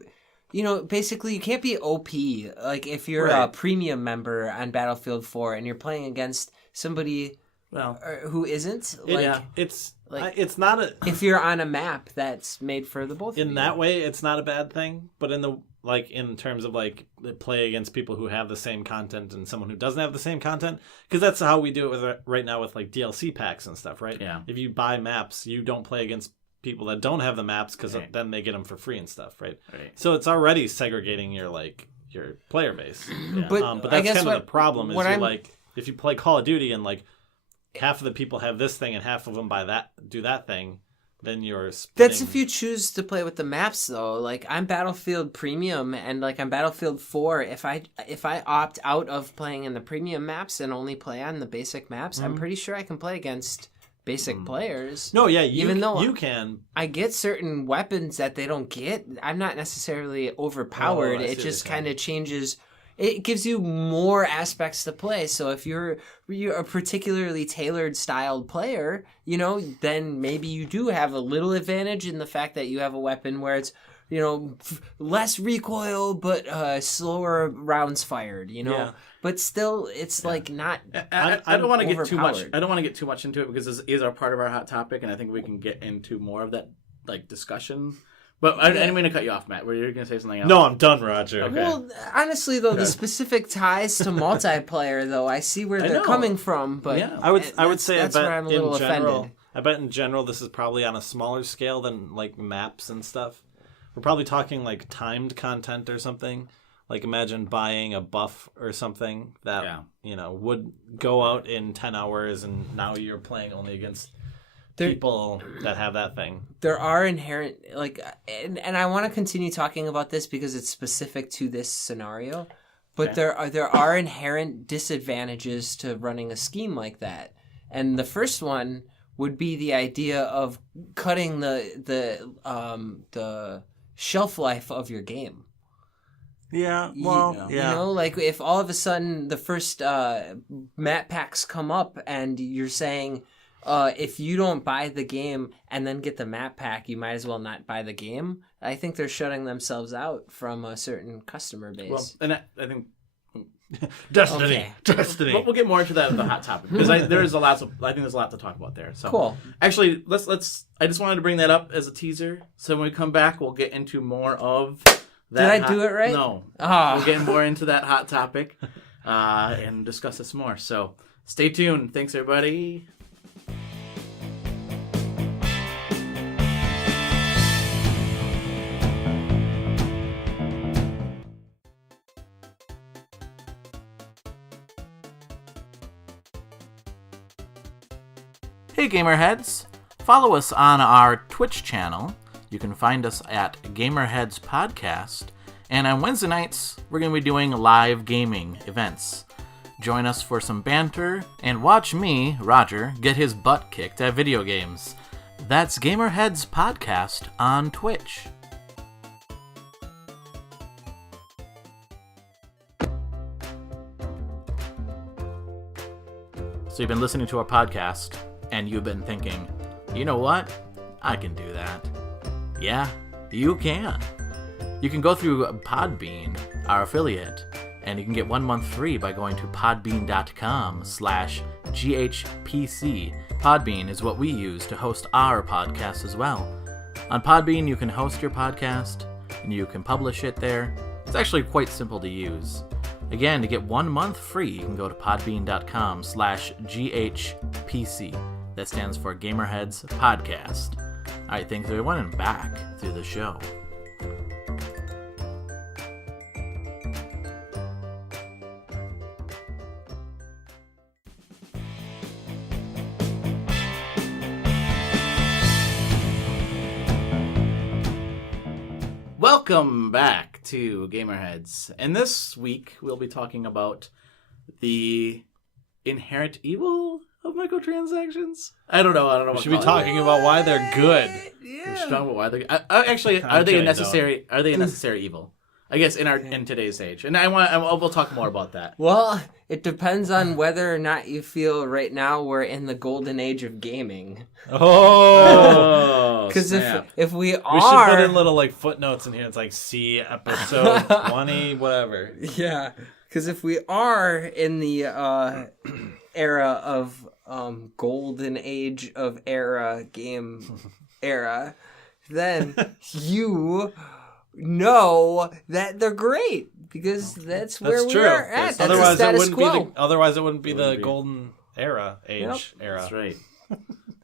basically you can't be OP. Like if you're a premium member on Battlefield 4 and you're playing against somebody who isn't, it's not a if you're on a map that's made for the both of in you. that way it's not a bad thing, but in terms of like play against people who have the same content and someone who doesn't have the same content, because that's how we do it with right now with like DLC packs and stuff, right? Yeah. If you buy maps, you don't play against people that don't have the maps because then they get them for free and stuff, right? So it's already segregating your player base. But But I that's guess kind of the problem is what you're I'm- like if you play Call of Duty and like half of the people have this thing and half of them do that thing, then you're splitting. That's if you choose to play with the maps, though. Like, I'm Battlefield Premium, and like I'm Battlefield 4. If I opt out of playing in the premium maps and only play on the basic maps, I'm pretty sure I can play against basic players. No, yeah, even though you can. I get certain weapons that they don't get. I'm not necessarily overpowered. Oh, I see It what just you're saying. kind of changes. It gives you more aspects to play. So if you're a particularly tailored styled player, then maybe you do have a little advantage in the fact that you have a weapon where it's, less recoil but slower rounds fired. Yeah. But still, it's like not. I don't want to get too much. overpowered. I don't want to get too much into it because this is our part of our hot topic, and I think we can get into more of that discussion. But I didn't mean to cut you off, Matt. Were you going to say something else? No, I'm done, Roger. Okay. Well, honestly, though, the specific ties to multiplayer, though, I see where they're know. coming from. But Yeah. I would say that's I bet where I'm a little in general. offended. I bet in general this is probably on a smaller scale than like maps and stuff. We're probably talking like timed content or something. Like imagine buying a buff or something that would go out in 10 hours, and now you're playing only against people that have that thing. There are inherent and I want to continue talking about this because it's specific to this scenario. But there are inherent disadvantages to running a scheme like that, and the first one would be the idea of cutting the shelf life of your game. Yeah, well, Like if all of a sudden the first map packs come up and you're saying, if you don't buy the game and then get the map pack, you might as well not buy the game. I think they're shutting themselves out from a certain customer base. Well, and I think Destiny. But we'll get more into that in the hot topic because I think there's a lot to talk about there. So Cool. Actually, let's. I just wanted to bring that up as a teaser. So when we come back, we'll get into more of that. Did I do it right? No. Ah. We'll get more into that hot topic and discuss this more. So stay tuned. Thanks, everybody. Hey GamerHeads! Follow us on our Twitch channel. You can find us at GamerHeads Podcast. And on Wednesday nights, we're going to be doing live gaming events. Join us for some banter and watch me, Roger, get his butt kicked at video games. That's GamerHeads Podcast on Twitch. So you've been listening to our podcast, and you've been thinking, you know what? I can do that. Yeah, you can. You can go through Podbean, our affiliate, and you can get 1 month free by going to podbean.com/GHPC. Podbean is what we use to host our podcast as well. On Podbean, you can host your podcast, and you can publish it there. It's actually quite simple to use. Again, to get 1 month free, you can go to podbean.com/GHPC. That stands for GamerHeads Podcast. All right, thanks everyone, and back to the show. Welcome back to GamerHeads. And this week, we'll be talking about the inherent evil of microtransactions. I don't know. We should be talking about why they're good. We should talk about why they're actually. Are they a necessary? Are they a necessary evil? I guess in today's age, and we'll talk more about that. Well, it depends on whether or not you feel right now we're in the golden age of gaming. Oh, Because if we are, we should put in little footnotes in here. It's like see episode 20, whatever. Yeah, because if we are in the era of golden age of game era, then you know that they're great because that's where That's true. we're at. That's Otherwise, the status it wouldn't quo. be otherwise it wouldn't be the golden era era. That's right.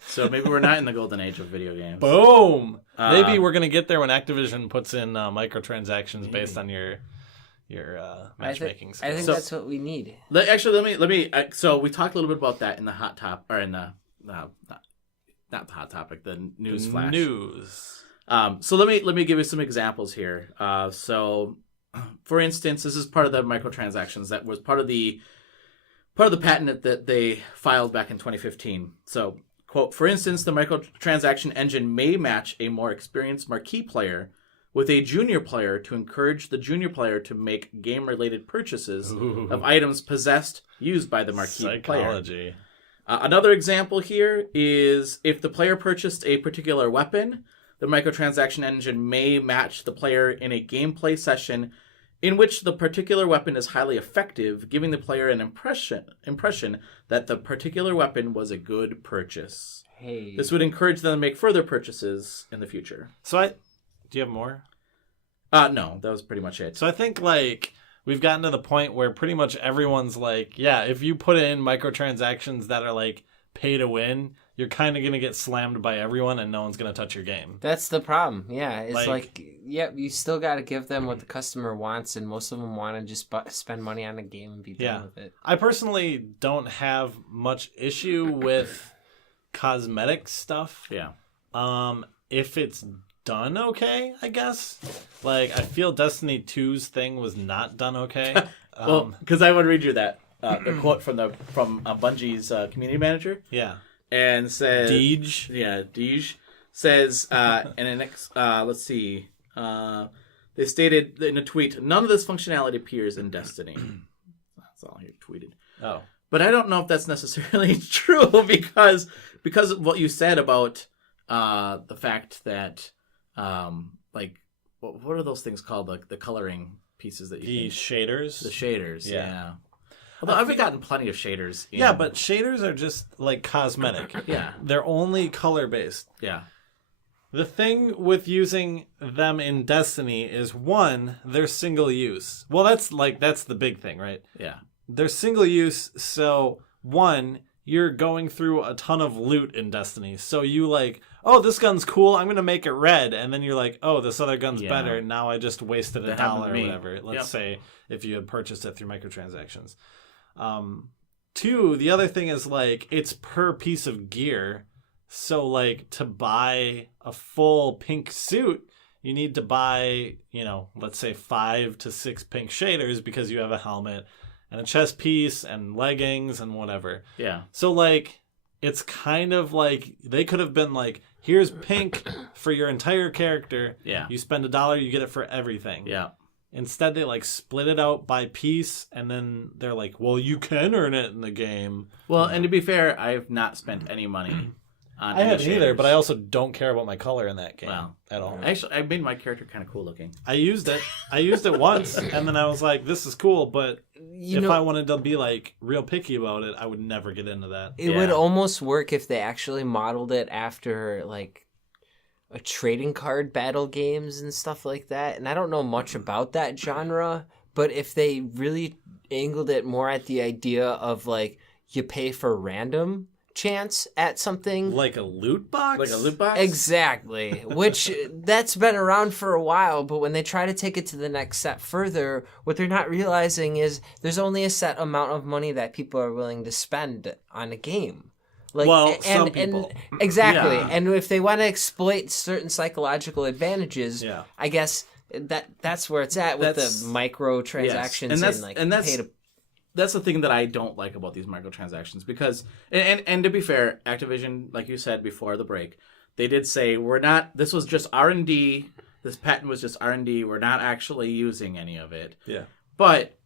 So maybe we're not in the golden age of video games. Boom. Maybe we're gonna get there when Activision puts in microtransactions based on your matchmaking skills. I think that's what we need. Actually, let me. So we talked a little bit about that in the hot top, or in the not the hot topic, the news flash. So let me give you some examples here. So, for instance, this is part of the microtransactions that was part of the patent that they filed back in 2015. So, quote, for instance, the microtransaction engine may match a more experienced marquee player with a junior player to encourage the junior player to make game-related purchases of items used by the marquee player. Another example here is if the player purchased a particular weapon, the microtransaction engine may match the player in a gameplay session in which the particular weapon is highly effective, giving the player an impression that the particular weapon was a good purchase. Hey. This would encourage them to make further purchases in the future. Do you have more? No, that was pretty much it. So I think like we've gotten to the point where pretty much everyone's like, yeah, if you put in microtransactions that are like pay to win, you're kind of going to get slammed by everyone and no one's going to touch your game. That's the problem. Yeah, it's you still got to give them what the customer wants, and most of them want to just spend money on a game and be done with it. I personally don't have much issue with cosmetic stuff. Yeah. If it's done okay, I guess. Like, I feel Destiny 2's thing was not done okay. Well, because I want to read you that a quote from Bungie's community manager. Yeah. And says Deej. Yeah, Deej says let's see. They stated in a tweet, none of this functionality appears in Destiny. That's all he tweeted. Oh. But I don't know if that's necessarily true because of what you said about the fact that like what are those things called, the coloring pieces that you shaders? The shaders, yeah. Although I've gotten plenty of shaders. Yeah, but shaders are just like cosmetic. Yeah. They're only color based. Yeah. The thing with using them in Destiny is, one, they're single use. Well, that's the big thing, right? Yeah. They're single use, so one, you're going through a ton of loot in Destiny. So you like, oh, this gun's cool, I'm going to make it red. And then you're like, oh, this other gun's better. Now I just wasted $1 or whatever. Let's say if you had purchased it through microtransactions. Two, the other thing is like, it's per piece of gear. So like to buy a full pink suit, you need to buy, let's say 5 to 6 pink shaders because you have a helmet and a chest piece and leggings and whatever. Yeah. So like, it's kind of like they could have been like, here's pink for your entire character. Yeah. You spend $1, you get it for everything. Yeah. Instead, they like split it out by piece, and then they're like, well, you can earn it in the game. Well, and to be fair, I have not spent any money on I haven't either, but I also don't care about my color in that game at all. Actually, I made my character kind of cool looking. I used it once, and then I was like, this is cool, but if I wanted to be like real picky about it, I would never get into that. It would almost work if they actually modeled it after like a trading card battle games and stuff like that. And I don't know much about that genre, but if they really angled it more at the idea of like you pay for random chance at something, like a loot box, exactly, which that's been around for a while, but when they try to take it to the next step further, what they're not realizing is there's only a set amount of money that people are willing to spend on a game. Like, some people. Exactly. Yeah. And if they want to exploit certain psychological advantages, I guess that's where it's at with the microtransactions that's the thing that I don't like about these microtransactions, because and to be fair, Activision, like you said before the break, they did say this was just R&D, this patent was just R&D, we're not actually using any of it. Yeah. But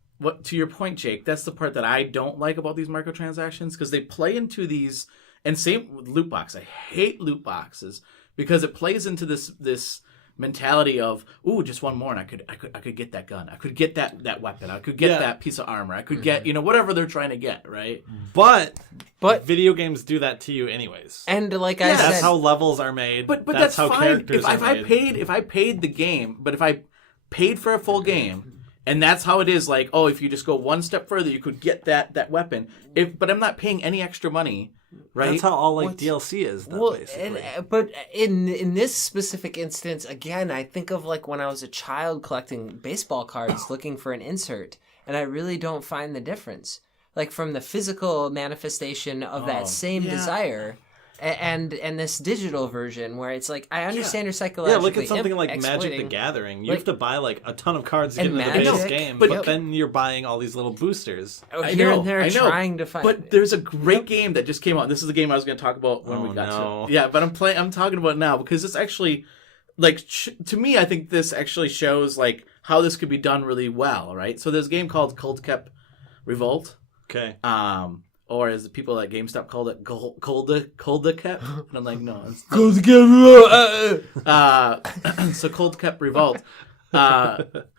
to your point, Jake, that's the part that I don't like about these microtransactions, because they play into these, and same with loot boxes. I hate loot boxes because it plays into this mentality of, ooh, just one more and I could get that gun. I could get that weapon. I could get that piece of armor. I could get, whatever they're trying to get, right? But video games do that to you anyways. And like I said, that's how levels are made. But that's how fine. characters are made. If I paid the game, but if I paid for a full game, and that's how it is, like, oh, if you just go one step further, you could get that weapon. But I'm not paying any extra money right? That's how all like What's- DLC is, though, Well, basically. but in this specific instance, again, I think of like when I was a child collecting baseball cards, looking for an insert, and I really don't find the difference, like from the physical manifestation of that same yeah. desire, and this digital version where it's like I understand you're Yeah, psychologically look at something like Magic the exploiting- Gathering. You like- have to buy like a ton of cards to get And into the base Magic, game, but- but then you're buying all these little boosters. I here know, and there I know. trying to find. But there's a great game that just came out. This is the game I was going to talk about when we got no. to. Yeah, but I'm talking about it now because this actually, like, to me, I think this actually shows like how this could be done really well, right? So there's a game called Cold Cap Revolt, Okay. or as the people at GameStop called it, Cold Cap. And I'm like, no, it's so Cold Cap Revolt.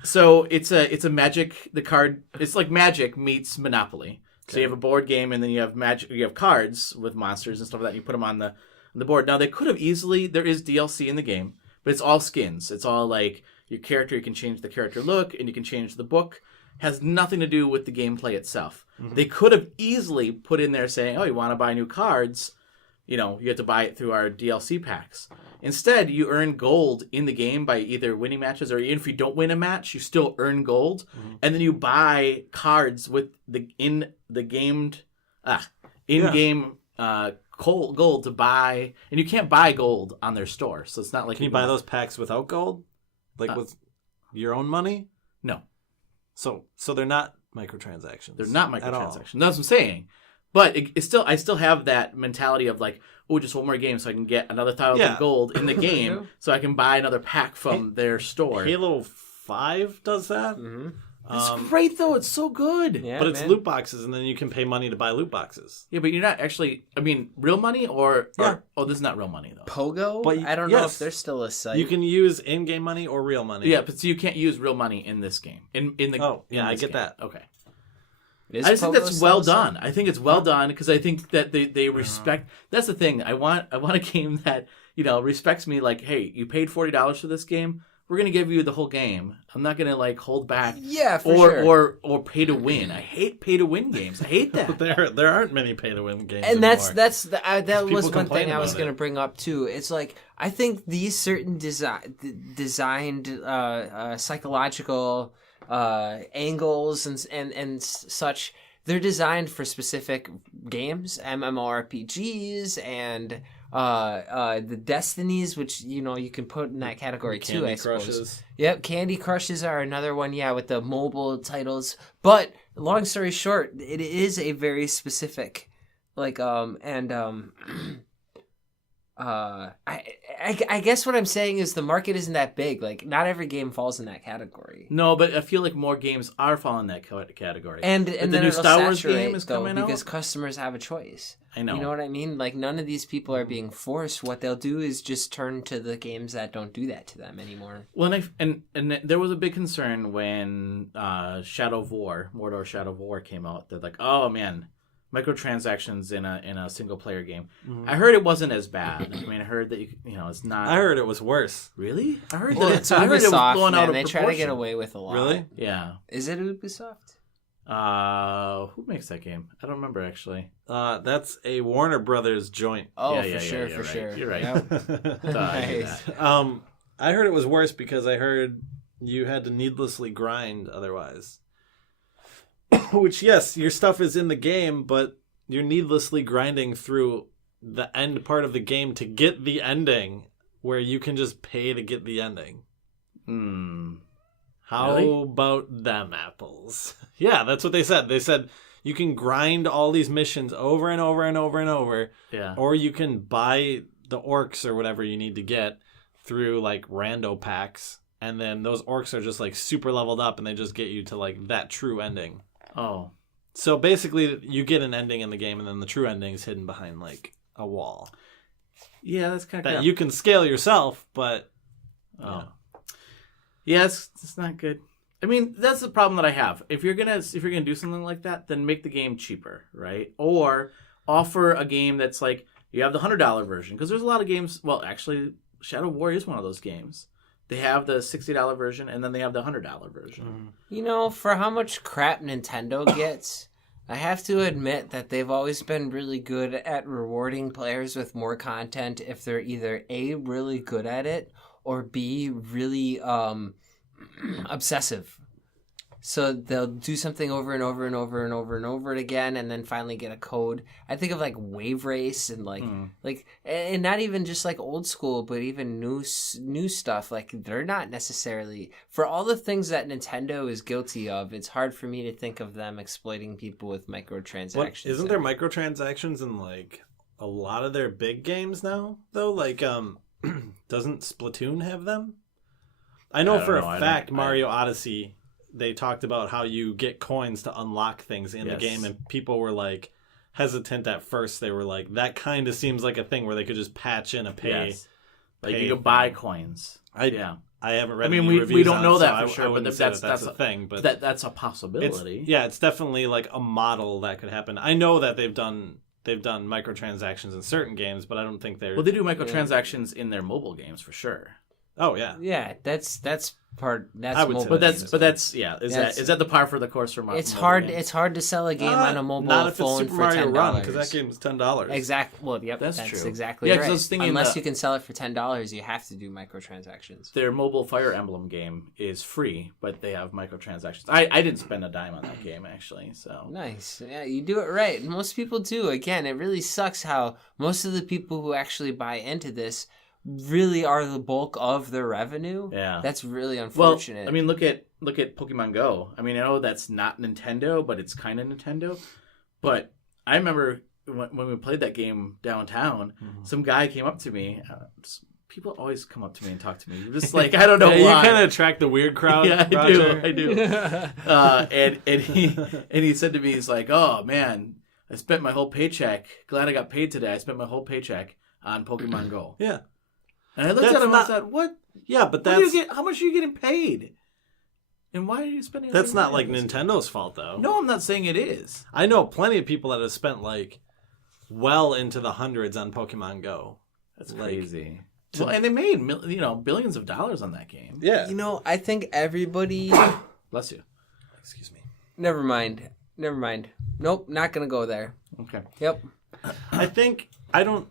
So it's a Magic. The card. It's like Magic meets Monopoly. So you have a board game, and then you have Magic. You have cards with monsters and stuff like that. You put them on the board. Now they could have easily. There is DLC in the game, but it's all skins. It's all like your character. You can change the character look, and you can change the book. Has nothing to do with the gameplay itself. Mm-hmm. They could have easily put in there saying, "Oh, you want to buy new cards? You know, you have to buy it through our DLC packs." Instead, you earn gold in the game by either winning matches, or even if you don't win a match, you still earn gold, and then you buy cards with the in-game gold to buy, and you can't buy gold on their store, so it's not like Can you buy those packs without gold, like with your own money? No, So they're not microtransactions. they're not at all. microtransactions. That's what I'm saying. But I still have that mentality of like, oh, just one more game so I can get another 1,000 gold in the game, so I can buy another pack from their store. Halo 5 does that. Mm-hmm. It's great though. It's so good. Yeah, But it's man. loot boxes, and then you can pay money to buy loot boxes. Yeah, but you're not actually. I mean, real money or Yeah. oh, this is not real money though. Pogo. But I don't know yes. if there's still a site. You can use in-game money or real money. Yeah, but so you can't use real money in this game. In the Oh, yeah, in I this get game. that. Okay. Is I just think Pogo that's still well a site? done. I think it's well done because I think that they respect. That's the thing. I want a game that respects me. Like, hey, you paid $40 for this game. We're gonna give you the whole game. I'm not gonna like hold back. Yeah, for sure. Or pay to win. I hate pay to win games. I hate that. There aren't many pay-to-win games And anymore. that People was one complain thing I was about going to it. bring up too. It's like I think these certain designed psychological angles and such, they're designed for specific games, MMORPGs, and the Destinies, which you can put in that category too. Candy I suppose. Crushes. Yep, Candy Crushes are another one, yeah, with the mobile titles. But long story short, it is a very specific, I guess what I'm saying is the market isn't that big. Like, not every game falls in that category. No, but I feel like more games are falling in that category. And the then new it'll Star Wars saturate, game is though, coming out. because customers have a choice. I know. You know what I mean? Like, none of these people are being forced. What they'll do is just turn to the games that don't do that to them anymore. Well, and there was a big concern when Shadow of War, Mordor Shadow of War came out. They're like, oh man, microtransactions in a single player game. I heard it wasn't as bad. I mean, I heard that it's not. I heard it was worse. Really? I heard Well, that it's I heard it was Ubisoft, blowing out man. of They try to proportion. get away with a lot. Really? Yeah. Is it Ubisoft? Who makes that game? I don't remember actually. That's a Warner Brothers joint. Oh, Yeah, for yeah, sure, yeah, for right. sure. You're right. Yep. I knew Nice. that. I heard it was worse because I heard you had to needlessly grind otherwise. Which, yes, your stuff is in the game, but you're needlessly grinding through the end part of the game to get the ending, where you can just pay to get the ending. How Really? about them apples? Yeah, that's what they said. They said you can grind all these missions over and over and over and over, Yeah. or you can buy the orcs or whatever you need to get through like rando packs, and then those orcs are just like super leveled up, and they just get you to like that true ending. Oh. So basically, you get an ending in the game, and then the true ending is hidden behind like a wall Yeah, that's kind of that you can scale yourself, but Oh. Yeah, it's not good. I mean, that's the problem that I have. If you're gonna do something like that, then make the game cheaper, right? Or offer a game that's like you have the $100 version, because there's a lot of games. Well, actually, Shadow of War is one of those games. They have the $60 version, and then they have the $100 version. You know, for how much crap Nintendo gets, I have to admit that they've always been really good at rewarding players with more content if they're either A, really good at it, or B, really obsessive. So they'll do something over and over and over and over and over again, and then finally get a code. I think of like Wave Race and and not even just like old school, but even new stuff. Like they're not necessarily, for all the things that Nintendo is guilty of. It's hard for me to think of them exploiting people with microtransactions. Isn't there microtransactions in like a lot of their big games now though? Like doesn't Splatoon have them? I know for a fact Mario Odyssey, they talked about how you get coins to unlock things in the game, and people were like hesitant at first. They were like, that kind of seems like a thing where they could just patch in a pay. Yes. Like you could buy coins. I haven't read. I mean, any reviews we don't on know it, that so for sure, I but wouldn't say that's a thing. But that's a possibility. It's definitely like a model that could happen. I know that they've done microtransactions in certain games, but I don't think they're. Well, they do microtransactions in their mobile games for sure. Oh yeah, yeah. That's part. That's I would mobile. say But that's is that the par for the course for It's mobile hard. games? It's hard to sell a game on a mobile not if phone it's Super for Mario $10 Run, because that game is $10. Exactly. Well, yep, That's that's true. exactly Yeah, 'cause right. I was thinking Unless that- you can sell it for $10, you have to do microtransactions. Their mobile Fire Emblem game is free, but they have microtransactions. I didn't spend a dime on that game actually. So Nice. Yeah, you do it right. Most people do. Again, it really sucks how most of the people who actually buy into this really are the bulk of their revenue. Yeah. That's really well, unfortunate. I mean, look at Pokemon Go. I mean, I know that's not Nintendo, but it's kind of Nintendo. But I remember when we played that game downtown, some guy came up to me. People always come up to me and talk to me. Just like, I don't know why. You kind of attract the weird crowd. Yeah, Roger. I do. And he said to me, he's like, "Oh man, I spent my whole paycheck. Glad I got paid today. I spent my whole paycheck on Pokemon Go." Yeah. And I looked at him and I thought, "What? Yeah, but How much are you getting paid? And why are you spending?" that's not like this? Nintendo's fault though. No, I'm not saying it is. I know plenty of people that have spent like well into the hundreds on Pokemon Go. That's crazy. Well, and they made billions of dollars on that game. Yeah. I think everybody... Bless you. Excuse me. Never mind. Nope, not going to go there. Okay. Yep. I think I don't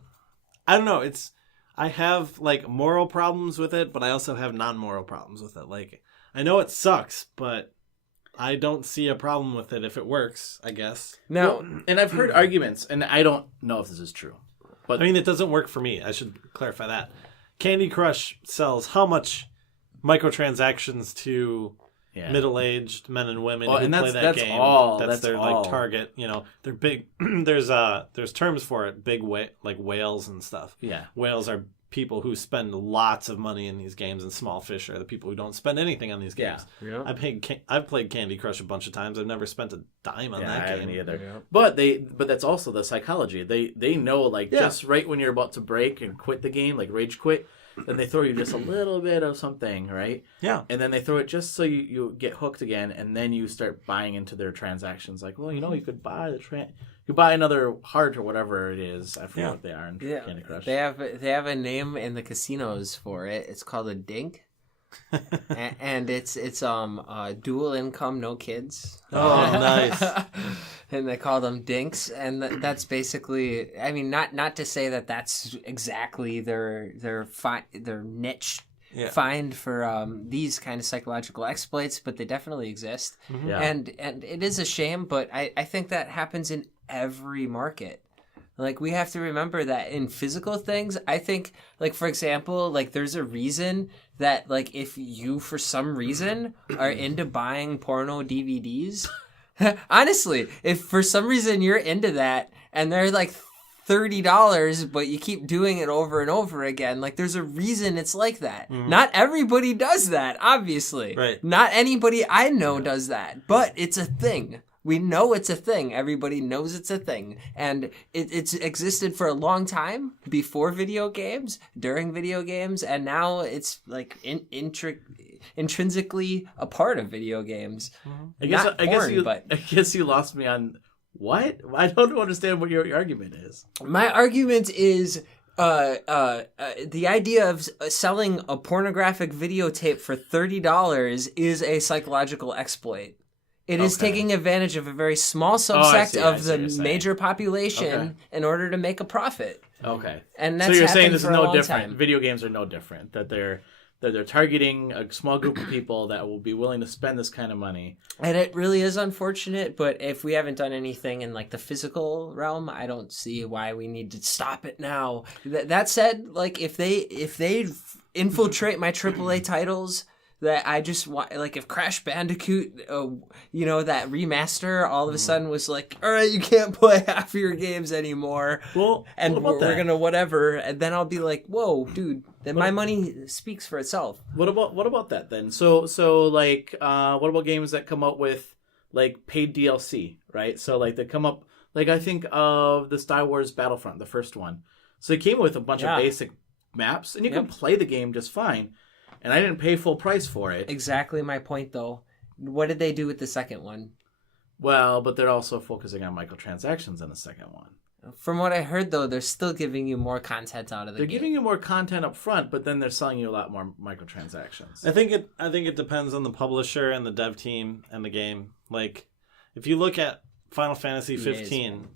know. I have like moral problems with it, but I also have non-moral problems with it. Like I know it sucks, but I don't see a problem with it if it works, I guess. Now, And I've heard arguments, and I don't know if this is true. But I mean, it doesn't work for me. I should clarify that. Candy Crush sells how much microtransactions to middle-aged men and women who play that game. That's their like target. They're big. There's terms for it. Big like whales and stuff. Yeah, whales are people who spend lots of money in these games, and small fish are the people who don't spend anything on these games. Yeah. I've played Candy Crush a bunch of times. I've never spent a dime on that I game haven't either. Yeah. But that's also the psychology. They know just right when you're about to break and quit the game, like rage quit, then they throw you just a little bit of something, right? Yeah. And then they throw it just so you get hooked again, and then you start buying into their transactions. Like, well, you could buy you buy another heart or whatever it is. I forget what they are in Candy Crush. They have a name in the casinos for it. It's called a dink. and it's dual income, no kids. Oh, nice. And they call them dinks, and that's basically. I mean, not to say that that's exactly their niche. Yeah. Find for these kind of psychological exploits, but they definitely exist. Mm-hmm. Yeah. And it is a shame, but I think that happens in every market. Like, we have to remember that in physical things, I think, like, for example, like, there's a reason that, like, if you, for some reason, are into buying porno DVDs, honestly, if for some reason you're into that, and they're, like, $30, but you keep doing it over and over again, like, there's a reason it's like that. Mm-hmm. Not everybody does that, obviously. Right. Not anybody I know does that, but it's a thing. We know it's a thing. Everybody knows it's a thing. And it's existed for a long time, before video games, during video games, and now it's like intrinsically a part of video games. I guess you lost me on what? I don't understand what your argument is. My argument is the idea of selling a pornographic videotape for $30 is a psychological exploit. It is Okay. taking advantage of a very small I subsect see, I of see the what you're saying. major population Okay. in order to make a profit. Okay. And So that's you're saying happened this is for a no long different. time. Video games are no different. That they're targeting a small group of people that will be willing to spend this kind of money. And it really is unfortunate, but if we haven't done anything in like the physical realm, I don't see why we need to stop it now. That said, like if they infiltrate my AAA titles that I just want, like if Crash Bandicoot, that remaster all of a sudden was like, all right, you can't play half of your games anymore. Well, And what about we're that? gonna whatever, and then I'll be like, whoa, dude, then my money speaks for itself. What about that then? So like what about games that come out with like paid DLC, right? So like they come up like I think of the Star Wars Battlefront, the first one. So it came with a bunch of basic maps and you can play the game just fine. And I didn't pay full price for it. Exactly my point, though. What did they do with the second one? Well, but they're also focusing on microtransactions in the second one. From what I heard, though, they're still giving you more content out of the They're game. giving you more content up front, but then they're selling you a lot more microtransactions. I think it depends on the publisher and the dev team and the game. Like, if you look at Final Fantasy 15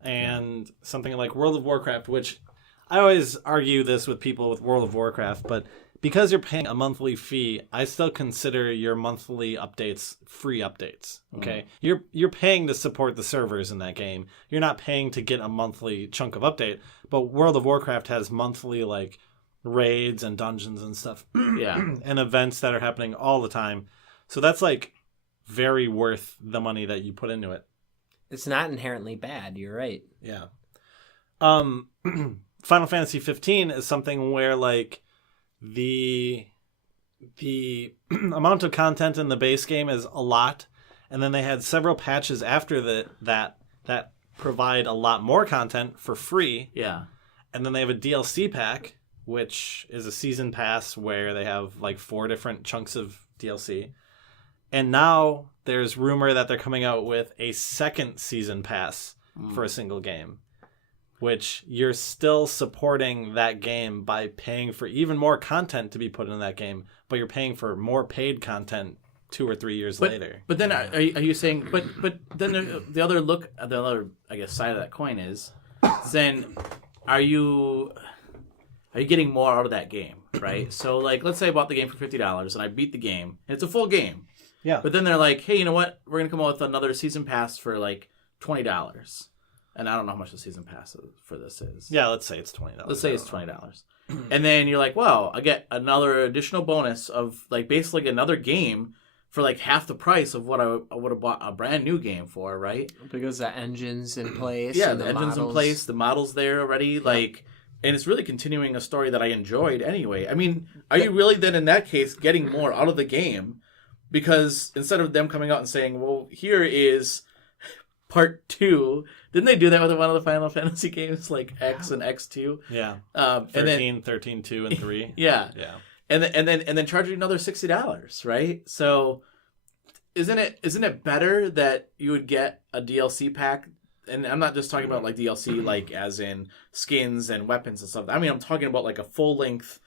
and something like World of Warcraft, which I always argue this with people with World of Warcraft, but because you're paying a monthly fee, I still consider your monthly updates free updates. Okay, you're paying to support the servers in that game. You're not paying to get a monthly chunk of update. But World of Warcraft has monthly like raids and dungeons and stuff, and events that are happening all the time. So that's like very worth the money that you put into it. It's not inherently bad. You're right. Yeah. Final Fantasy 15 is something where like the amount of content in the base game is a lot, and then they had several patches after that provide a lot more content for free. Yeah. And then they have a DLC pack, which is a season pass where they have like 4 different chunks of DLC. And now there's rumor that they're coming out with a second season pass for a single game, which you're still supporting that game by paying for even more content to be put in that game, but you're paying for more paid content 2 or 3 years later. But then are you saying, but then the other I guess side of that coin is, then are you getting more out of that game, right? So like, let's say I bought the game for $50 and I beat the game. It's a full game. Yeah. But then they're like, hey, you know what? We're going to come out with another season pass for like $20. And I don't know how much the season pass for this is. Yeah, let's say it's $20. Let's say it's $20. And then you're like, wow, I get another additional bonus of like basically another game for like half the price of what I would have bought a brand new game for, right? Because the engine's in place. Yeah, and the the engine's in models. place, the model's there already, like, and it's really continuing a story that I enjoyed anyway. I mean, are you really then in that case getting more out of the game? Because instead of them coming out and saying, well, here is part 2, didn't they do that with one of the Final Fantasy games, like X and X2? Yeah. 13, 2, and 3. Yeah. Yeah. And then charge you another $60, right? So isn't it better that you would get a DLC pack? And I'm not just talking about like DLC like as in skins and weapons and stuff. I mean, I'm talking about like a full length.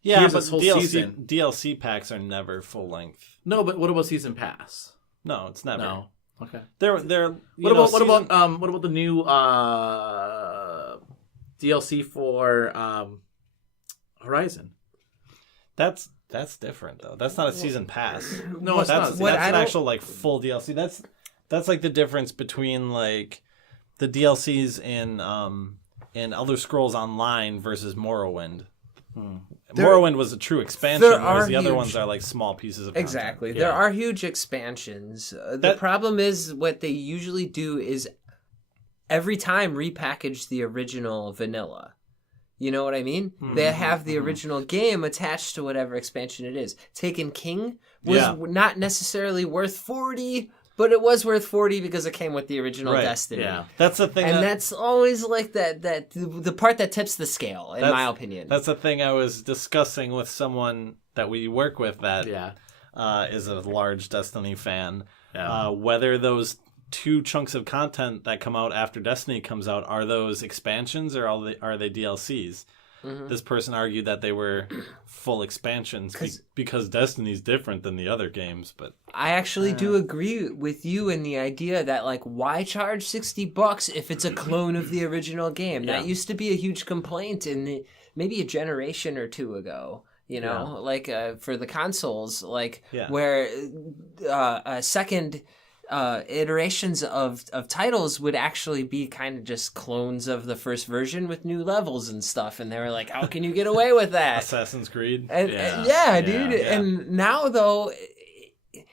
Yeah, here's but this whole season. DLC packs are never full length. No, but what about season pass? No, it's never. No. Okay. They're What about the new DLC for Horizon? That's different though. That's not a season pass. No, it's that's not. That's an actual like full DLC. That's like the difference between like the DLCs in Elder Scrolls Online versus Morrowind. Morrowind was a true expansion, whereas the other ones are like small pieces of content. Exactly. There are huge expansions. The problem is what they usually do is every time repackage the original vanilla. You know what I mean? They have the original game attached to whatever expansion it is. Taken King was not necessarily worth 40, but it was worth 40 because it came with the original Destiny. Yeah. That's the thing. And that's always like that the part that tips the scale, in my opinion. That's the thing I was discussing with someone that we work with that is a large Destiny fan. Yeah. Whether those 2 chunks of content that come out after Destiny comes out are those expansions or are they DLCs? this person argued that they were full expansions because Destiny's different than the other games. But I actually do agree with you in the idea that, like, why charge $60 if it's a clone of the original game? Yeah. That used to be a huge complaint maybe a generation or two ago. You know, like for the consoles, like where second iterations of titles would actually be kind of just clones of the first version with new levels and stuff, and they were like, "How can you get away with that?" Assassin's Creed, and, dude. Yeah. And now though,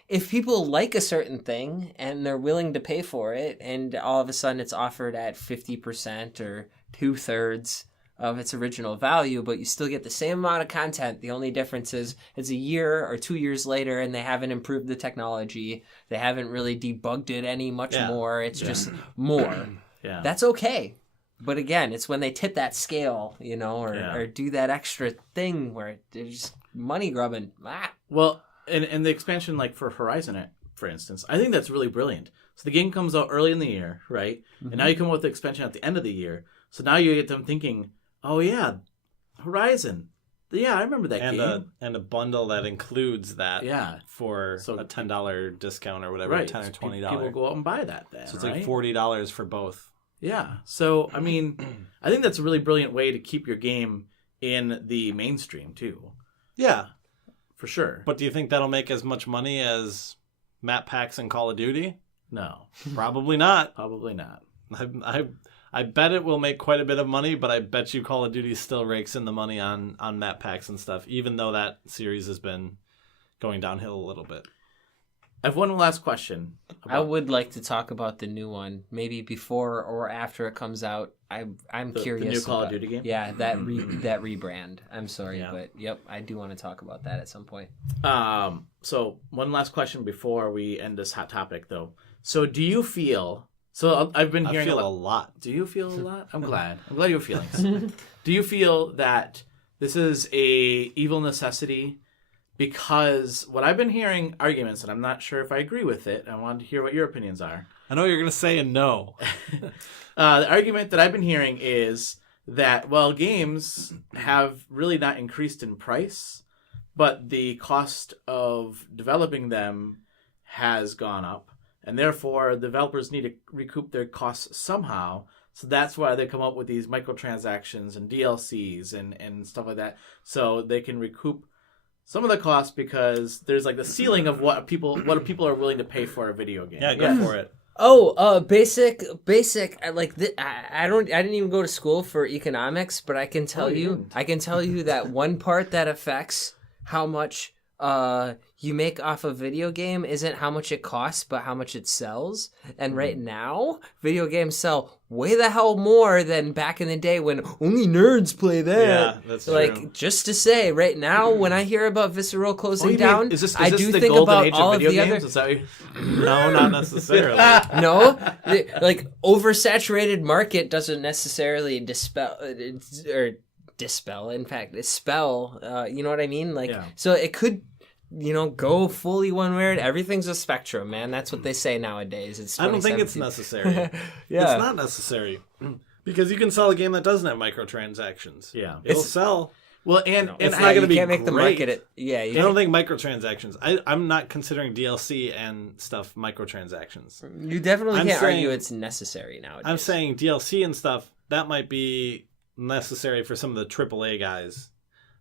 if people like a certain thing and they're willing to pay for it, and all of a sudden it's offered at 50% or 2/3 of its original value, but you still get the same amount of content. The only difference is it's a year or 2 years later and they haven't improved the technology. They haven't really debugged it any much more. It's just more. Yeah. That's okay. But again, it's when they tip that scale, you know, or do that extra thing where they're just money grubbing. Well, and the expansion, like for Horizon, for instance, I think that's really brilliant. So the game comes out early in the year, right? Mm-hmm. And now you come up with the expansion at the end of the year. So now you get them thinking, oh yeah, Horizon. Yeah, I remember that game. And a bundle that includes that for so, a $10 discount or whatever, right. $10 or $20. People go out and buy that then, so it's right? like $40 for both. Yeah. So, I mean, I think that's a really brilliant way to keep your game in the mainstream too. Yeah. For sure. But do you think that'll make as much money as map packs and Call of Duty? No. Probably not. Probably not. I bet it will make quite a bit of money, but I bet you Call of Duty still rakes in the money on map packs and stuff, even though that series has been going downhill a little bit. I have one last question. I would like to talk about the new one, maybe before or after it comes out. I'm curious. The new Call of Duty game? Yeah, that rebrand. I'm sorry, but yep, I do want to talk about that at some point. So one last question before we end this hot topic, though. So do you feel... So I've been hearing a lot. Do you feel a lot? I'm glad. I'm glad you have feelings. Do you feel that this is a evil necessity? Because what I've been hearing arguments, and I'm not sure if I agree with it. I wanted to hear what your opinions are. I know you're going to say a no. The argument that I've been hearing is that, well, games have really not increased in price, but the cost of developing them has gone up. And therefore, developers need to recoup their costs somehow. So that's why they come up with these microtransactions and DLCs and stuff like that. So they can recoup some of the costs because there's like the ceiling of what people are willing to pay for a video game. Yeah, go for it. Oh, basic. Like I didn't even go to school for economics, but I can tell you that one part that affects how much you make off a video game isn't how much it costs, but how much it sells. And right now, video games sell way the hell more than back in the day when only nerds play that. Yeah, that's like, true. Just to say, right now, when I hear about Visceral closing down, I do the think golden about age all of of video the games? other. No, not necessarily. No, like oversaturated market doesn't necessarily dispel. In fact, dispel. You know what I mean? Like, so it could, go fully one way. Everything's a spectrum, man. That's what they say nowadays. I don't think it's necessary. Yeah. It's not necessary because you can sell a game that doesn't have microtransactions. Yeah, it'll sell. Well, and it's not going to be can't make great. the market. I don't think microtransactions. I'm not considering DLC and stuff microtransactions. You definitely can't argue it's necessary nowadays. I'm saying DLC and stuff that might be necessary for some of the AAA guys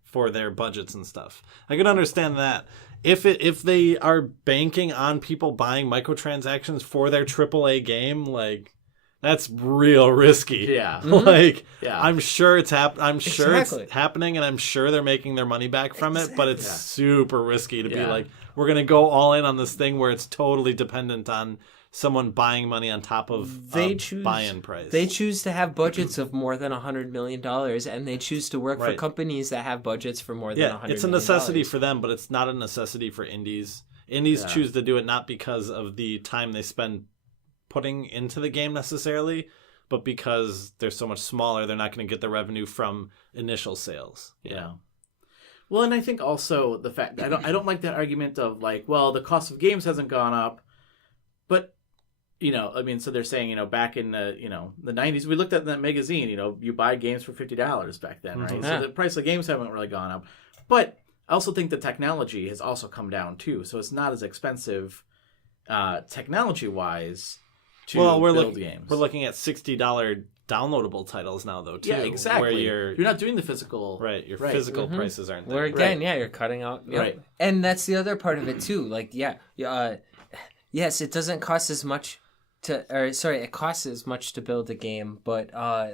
for their budgets and stuff. I can understand that. If they are banking on people buying microtransactions for their AAA game, like that's real risky. Yeah. I'm sure it's it's happening, and I'm sure they're making their money back from it, but it's super risky to be like, we're going to go all in on this thing where it's totally dependent on someone buying money on top of buy-in price. They choose to have budgets of more than $100 million, and they choose to work for companies that have budgets for more than $100 million. It's a necessity for them, but it's not a necessity for indies. Indies choose to do it not because of the time they spend putting into the game necessarily, but because they're so much smaller, they're not going to get the revenue from initial sales. Yeah. Well, and I think also the fact I don't like that argument of like, well, the cost of games hasn't gone up, but I mean, so they're saying, back in the, the 90s, we looked at that magazine, you buy games for $50 back then, right? Mhm. So the price of games haven't really gone up. But I also think the technology has also come down too. So it's not as expensive technology-wise to build games. We're looking at $60 downloadable titles now, though, too. Yeah, exactly. Where you're not doing the physical. Right, your physical Mm-hmm. prices aren't there. Where again, you're cutting out. Yep. Right. And that's the other part of it too. Like, yes, it doesn't cost as much it costs as much to build a game, but how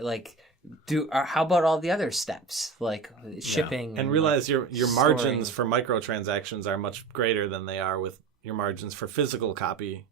about all the other steps like shipping And realize your margins storing. for microtransactions are much greater than they are with your margins for physical copy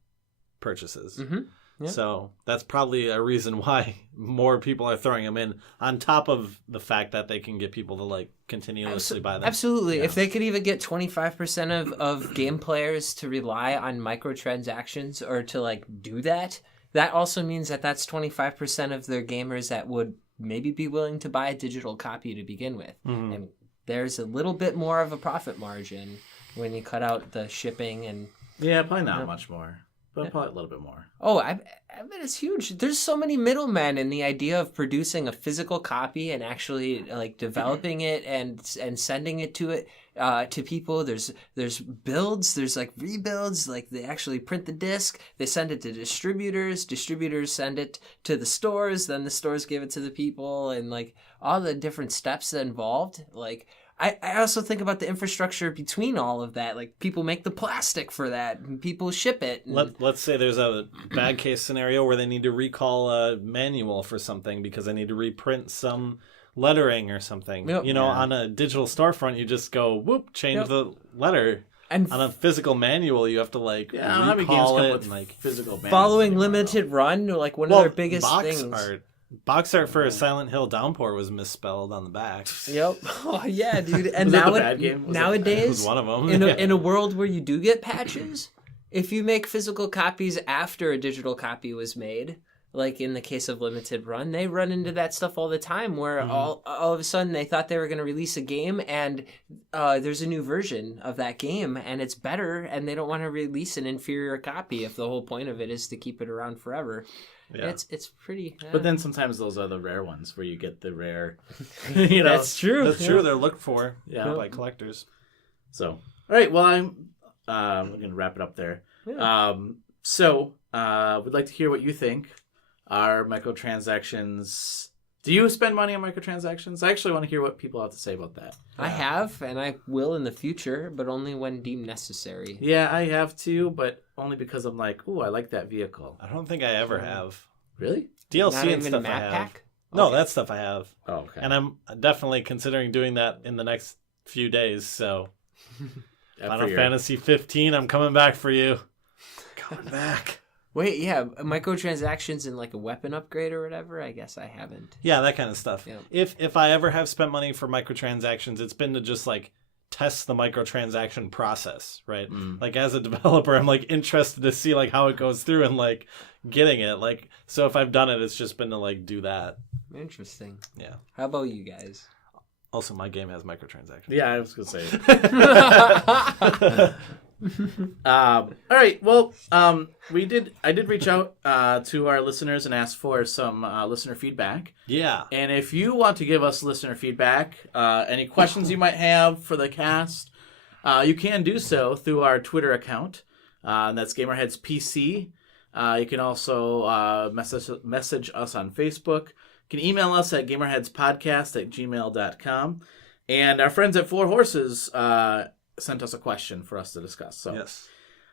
purchases. Mm-hmm. Yeah. So that's probably a reason why more people are throwing them in, on top of the fact that they can get people to continuously buy them. Absolutely. Yeah. If they could even get 25% of game players to rely on microtransactions or to do that, that also means that that's 25% of their gamers that would maybe be willing to buy a digital copy to begin with. Mhm. And there's a little bit more of a profit margin when you cut out the shipping and... Yeah, probably not much more, but probably a little bit more. Oh, I bet it's huge. There's so many middlemen in the idea of producing a physical copy and actually developing it and sending it to people. There's builds, there's rebuilds, they actually print the disc, they send it to distributors send it to the stores, then the stores give it to the people, and all the different steps involved. I also think about the infrastructure between all of that. People make the plastic for that, and people ship it. And... Let's say there's a bad case scenario where they need to recall a manual for something because they need to reprint some lettering or something. Yep. On a digital storefront, you just go, whoop, change the letter. And on a physical manual, you have to I don't know how many games recall come it. with physical manuals following anymore, limited run, one of their biggest box things. art. Box art for a Silent Hill Downpour was misspelled on the back. Yep. Oh yeah, dude. And Was that the bad game? Was it- It nowadays, was one of them. in a world where you do get patches, if you make physical copies after a digital copy was made, like in the case of limited run, they run into that stuff all the time where all of a sudden they thought they were going to release a game and there's a new version of that game and it's better, and they don't want to release an inferior copy if the whole point of it is to keep it around forever. Yeah. It's pretty. But then sometimes those are the rare ones where you get the rare. That's That's true. That's true. They're looked for Yeah. by collectors. So, all right. Well, I'm going to wrap it up there. Yeah. We'd like to hear what you think. Are microtransactions? Do you spend money on microtransactions? I actually want to hear what people have to say about that. I have, and I will in the future, but only when deemed necessary. Yeah, I have too, but only because I'm ooh, I like that vehicle. I don't think I ever have. Really? DLC Not and even stuff I map have. pack? No, Okay. that stuff I have. Oh, okay. And I'm definitely considering doing that in the next few days. So, Final Fantasy 15, I'm coming back for you. Coming back. Wait, yeah, microtransactions and a weapon upgrade or whatever? I guess I haven't. Yeah, that kind of stuff. Yeah. If I ever have spent money for microtransactions, it's been to just test the microtransaction process, right? As a developer, I'm interested to see how it goes through and getting it. So if I've done it, it's just been to do that. Interesting. Yeah. How about you guys? Also, my game has microtransactions. Yeah, I was going to say. All right. Well, I did reach out to our listeners and ask for some listener feedback. Yeah. And if you want to give us listener feedback, any questions you might have for the cast, you can do so through our Twitter account. That's GamerHeads PC. You can also message us on Facebook. You can email us at gamerheadspodcast@gmail.com. And our friends at Four Horses sent us a question for us to discuss. So, Yes.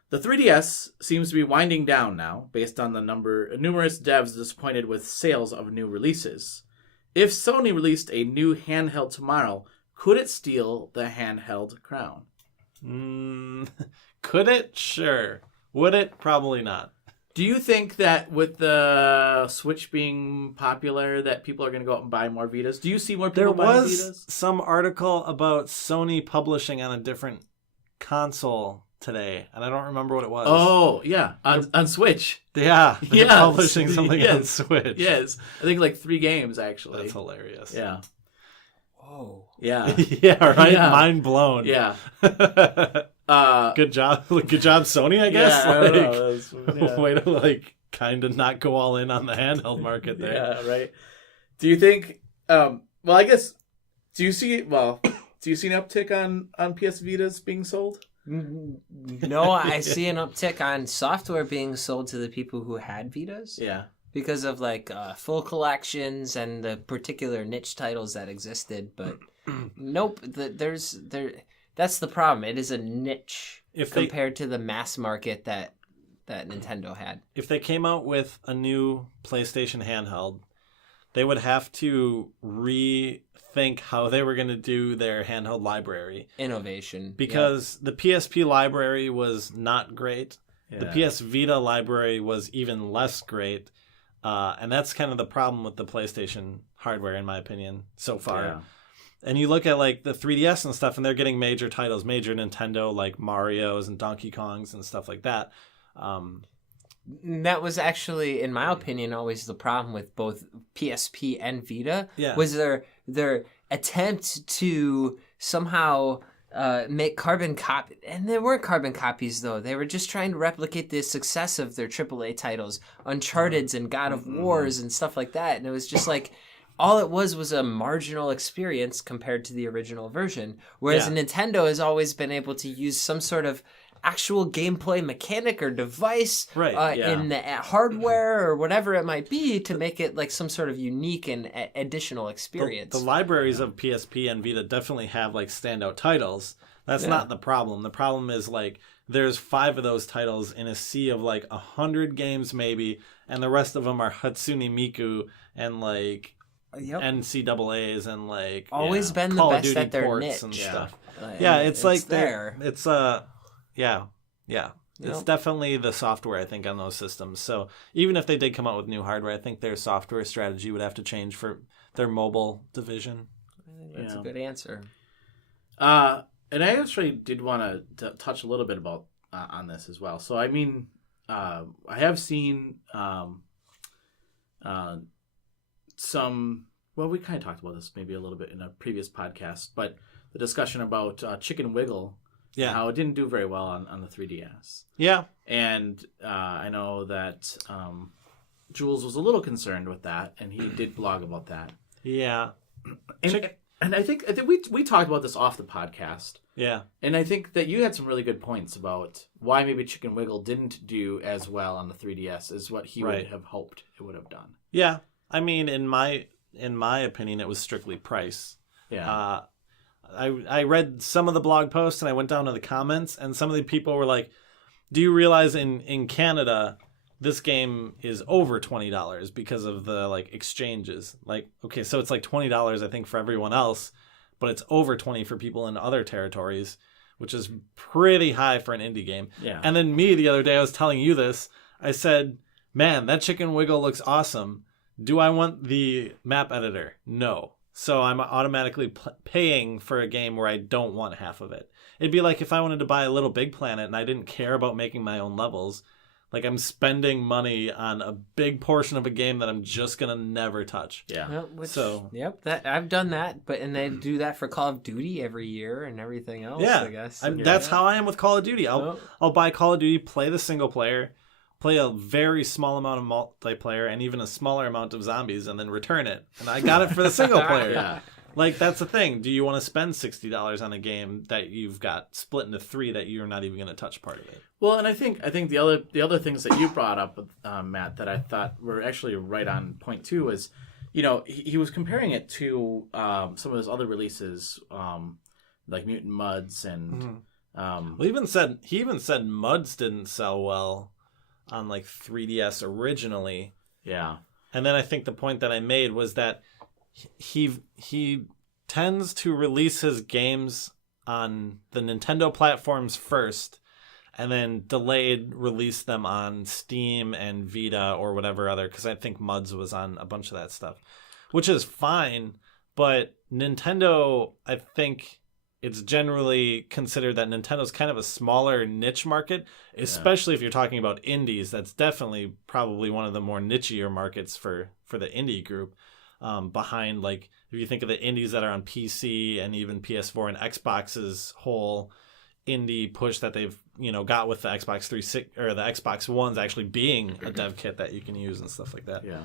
the 3DS seems to be winding down now, based on the numerous devs disappointed with sales of new releases. If Sony released a new handheld tomorrow, could it steal the handheld crown? Could it? Sure. Would it? Probably not. Do you think that with the Switch being popular, that people are going to go out and buy more Vitas? Do you see more There people buying was Vitas? some article about Sony publishing on a different console today, and I don't remember what it was. Oh, yeah, on Switch. Yeah, they're Yes. publishing something on Yes. Switch. Yes, I think 3 games actually. That's hilarious. Yeah, Whoa. yeah, Yeah, right? Yeah. Mind blown. yeah. Good job, Sony, I guess. Yeah, I don't know. That's- yeah. Way to kind of not go all in on the handheld market there. Yeah, right. Do you think? Well, I guess. Do you see an uptick on PS Vitas being sold? No, I see an uptick on software being sold to the people who had Vitas. Yeah. Because of like full collections and the particular niche titles that existed, but nope. That's the problem. It is a niche compared to the mass market that Nintendo had. If they came out with a new PlayStation handheld, they would have to rethink how they were going to do their handheld library. Innovation. Because the PSP library was not great. Yeah. The PS Vita library was even less great. And that's kind of the problem with the PlayStation hardware, in my opinion, so far. Yeah. And you look at like the 3DS and stuff, and they're getting major titles, major Nintendo, like Mario's and Donkey Kong's and stuff like that. That was actually, in my opinion, always the problem with both PSP and Vita. Yeah. Was their attempt to somehow make carbon copy, and they weren't carbon copies though. They were just trying to replicate the success of their AAA titles, Uncharted's and God of Wars and stuff like that. And it was just like all it was a marginal experience compared to the original version. Whereas Nintendo has always been able to use some sort of actual gameplay mechanic or device in the hardware or whatever it might be to make it like some sort of unique and additional experience. The libraries of PSP and Vita definitely have like standout titles. That's not the problem. The problem is like there's 5 of those titles in a sea of like 100 games maybe, and the rest of them are Hatsune Miku and like NCAAs and like always been Call the of best Duty at their ports niche and stuff. It's like there. It's It's definitely the software, I think, on those systems. So even if they did come out with new hardware, I think their software strategy would have to change for their mobile division. I think that's a good answer. And I actually did want to touch a little bit about on this as well. So I mean, I have seen some. Well, we kind of talked about this maybe a little bit in a previous podcast, but the discussion about Chicken Wiggle. Yeah. How it didn't do very well on the 3DS. Yeah. And I know that Jules was a little concerned with that, and he did blog about that. Yeah. And I think we talked about this off the podcast. Yeah. And I think that you had some really good points about why maybe Chicken Wiggle didn't do as well on the 3DS as what he would have hoped it would have done. Yeah. I mean, in my opinion, it was strictly price. Yeah. I read some of the blog posts and I went down to the comments, and some of the people were like, do you realize in Canada this game is over $20 because of the like exchanges? Like, okay, so it's like $20 I think for everyone else, but it's over 20 for people in other territories, which is pretty high for an indie game. Yeah. And then me the other day, I was telling you this, I said, man, that Chicken Wiggle looks awesome. Do I want the map editor? No. So I'm automatically paying for a game where I don't want half of it. It'd be like if I wanted to buy a Little Big Planet and I didn't care about making my own levels. Like I'm spending money on a big portion of a game that I'm just going to never touch. Yeah. That I've done that, and they do that for Call of Duty every year and everything else, yeah, I guess. That's how I am with Call of Duty. I'll buy Call of Duty, play the single player, play a very small amount of multiplayer and even a smaller amount of zombies, and then return it. And I got it for the single player. Yeah. Like, that's the thing. Do you want to spend $60 on a game that you've got split into 3 that you're not even going to touch part of it? Well, and I think the other things that you brought up, Matt, that I thought were actually right on point too is, you know, he was comparing it to some of his other releases, like Mutant Mudds and. Well, he even said Mudds didn't sell well on like 3DS originally. Yeah. And then I think the point that I made was that he tends to release his games on the Nintendo platforms first and then delayed release them on Steam and Vita or whatever other, because I think Mudds was on a bunch of that stuff, which is fine. But Nintendo, I think it's generally considered that Nintendo's kind of a smaller niche market, especially if you're talking about indies. That's definitely probably one of the more nichier markets for the indie group. Behind, like, if you think of the indies that are on PC and even PS4 and Xbox's whole indie push that they've got with the Xbox 360 or the Xbox One's actually being a dev kit that you can use and stuff like that. Yeah.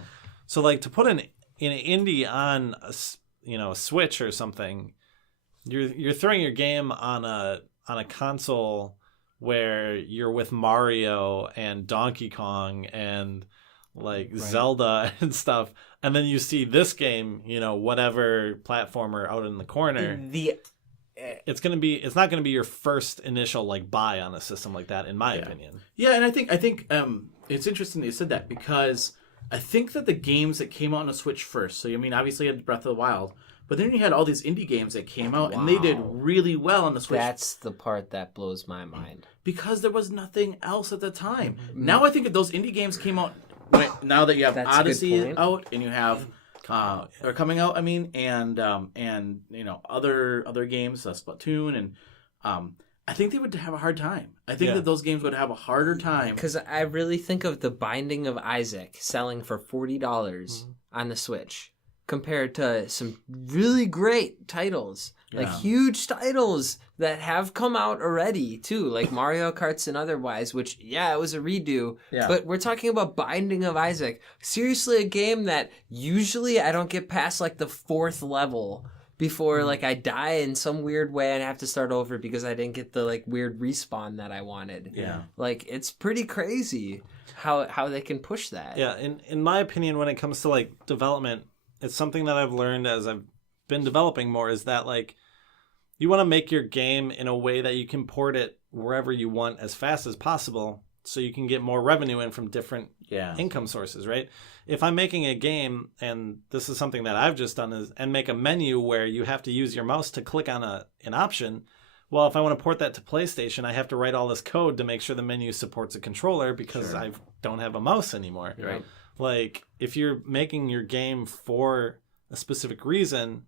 So like to put an indie on a Switch or something, you're throwing your game on a console where you're with Mario and Donkey Kong and like Zelda and stuff, and then you see this game, whatever platformer out in the corner. It's not gonna be your first initial like buy on a system like that, in my opinion. Yeah, and I think it's interesting that you said that, because I think that the games that came out on the Switch first, so I mean obviously you had Breath of the Wild, but then you had all these indie games that came out and they did really well on the Switch. That's the part that blows my mind. Because there was nothing else at the time. Now I think that those indie games came out now that you have Odyssey out and you have are coming out, I mean, and other games, Splatoon, and I think they would have a hard time. I think that those games would have a harder time. Because I really think of The Binding of Isaac selling for $40 on the Switch compared to some really great titles, like huge titles that have come out already too, like Mario Karts and otherwise, which, it was a redo. Yeah. But we're talking about Binding of Isaac. Seriously, a game that usually I don't get past like the 4th level before like I die in some weird way and have to start over because I didn't get the like weird respawn that I wanted. Yeah. Like it's pretty crazy how they can push that. Yeah, in my opinion, when it comes to like development, it's something that I've learned as I've been developing more, is that like you want to make your game in a way that you can port it wherever you want as fast as possible so you can get more revenue in from different income sources, right? If I'm making a game, and this is something that I've just done, and make a menu where you have to use your mouse to click on an option, well, if I want to port that to PlayStation, I have to write all this code to make sure the menu supports a controller because I don't have a mouse anymore. Right. Like, if you're making your game for a specific reason,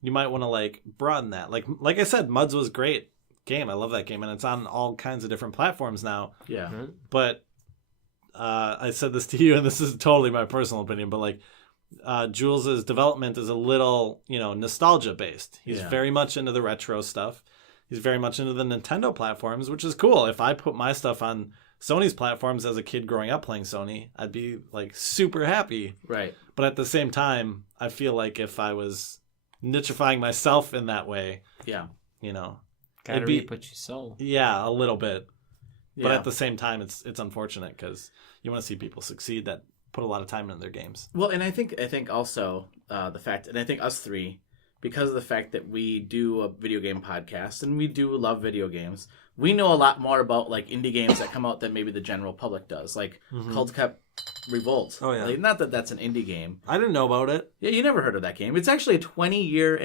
you might want to, like, broaden that. Like I said, Muds was a great game. I love that game, and it's on all kinds of different platforms now. Yeah. But I said this to you, and this is totally my personal opinion, but, like, Jules' development is a little, nostalgia-based. He's very much into the retro stuff. He's very much into the Nintendo platforms, which is cool. If I put my stuff on Sony's platforms as a kid growing up playing Sony, I'd be like super happy. Right. But at the same time, I feel like if I was nichifying myself in that way, Gotta reap what you sow. Yeah, a little bit. Yeah. But at the same time, it's unfortunate because you want to see people succeed that put a lot of time into their games. Well, and I think also the fact, and I think us three, because of the fact that we do a video game podcast and we do love video games, we know a lot more about like indie games that come out than maybe the general public does. Like Cult Cup Revolt. Oh yeah. Like, not that that's an indie game. I didn't know about it. Yeah, you never heard of that game. It's actually a 20-year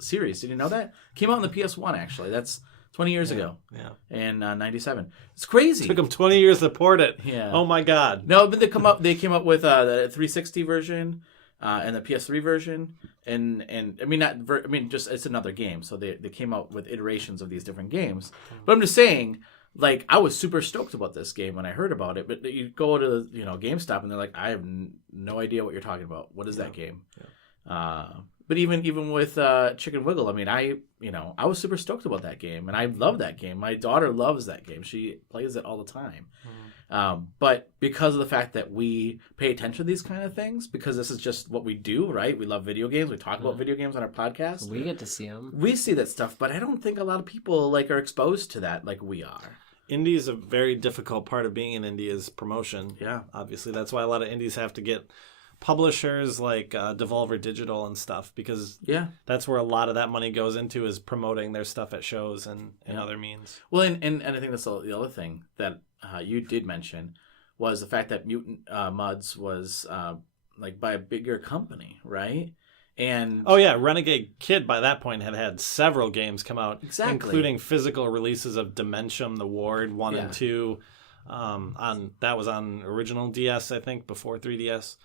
series. Did you know that? Came out on the PS1 actually. That's 20 years ago. Yeah. In 97. It's crazy. It took them 20 years to port it. Yeah. Oh my god. No, but they came up with the 360 version. And the PS3 version, and I mean just it's another game. So they came out with iterations of these different games. But I'm just saying, like, I was super stoked about this game when I heard about it. But you go to GameStop and they're like, I have no idea what you're talking about. What is that game? Yeah. But even with Chicken Wiggle, I mean, I was super stoked about that game, and I love that game. My daughter loves that game. She plays it all the time. But because of the fact that we pay attention to these kind of things, because this is just what we do, right? We love video games. We talk about video games on our podcast. We get to see them. We see that stuff, but I don't think a lot of people like are exposed to that like we are. Indie is a very difficult part of being an indie is promotion. Yeah. Obviously, that's why a lot of indies have to get publishers like Devolver Digital and stuff, because that's where a lot of that money goes into, is promoting their stuff at shows and other means. Well, and I think that's the other thing that you did mention was the fact that Mutant Muds was like by a bigger company, right? And Renegade Kid by that point had several games come out, including physical releases of Dimension, The Ward 1 and 2. That was on original DS, I think, before 3DS.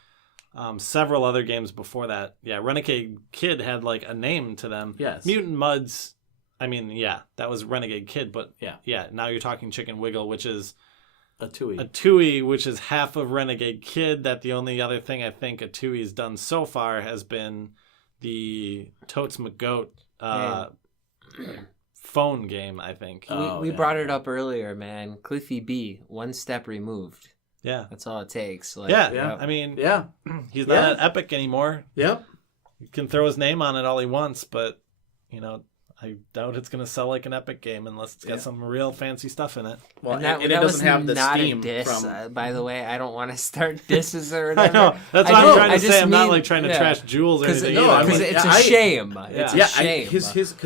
Several other games before that. Yeah, Renegade Kid had like a name to them. Yes. Mutant Muds, I mean, that was Renegade Kid, but now you're talking Chicken Wiggle, which is a TUI. A TUI, which is half of Renegade Kid. That the only other thing I think a TUI's done so far has been the Totes McGoat phone game, I think. We brought it up earlier, man. Cliffy B, one step removed. Yeah. That's all it takes. Like, Yeah. I mean, Yeah. he's not at Epic anymore. Yep. You can throw his name on it all he wants, but, I doubt it's going to sell like an Epic game unless it's got some real fancy stuff in it. Well, and it doesn't have the not Steam a diss, from. by the way. I don't want to start disses or I whatever. know. That's what I'm trying to say. I'm not like trying to yeah. trash Jules or anything. no, I either. Because mean, it's a shame. It's a shame.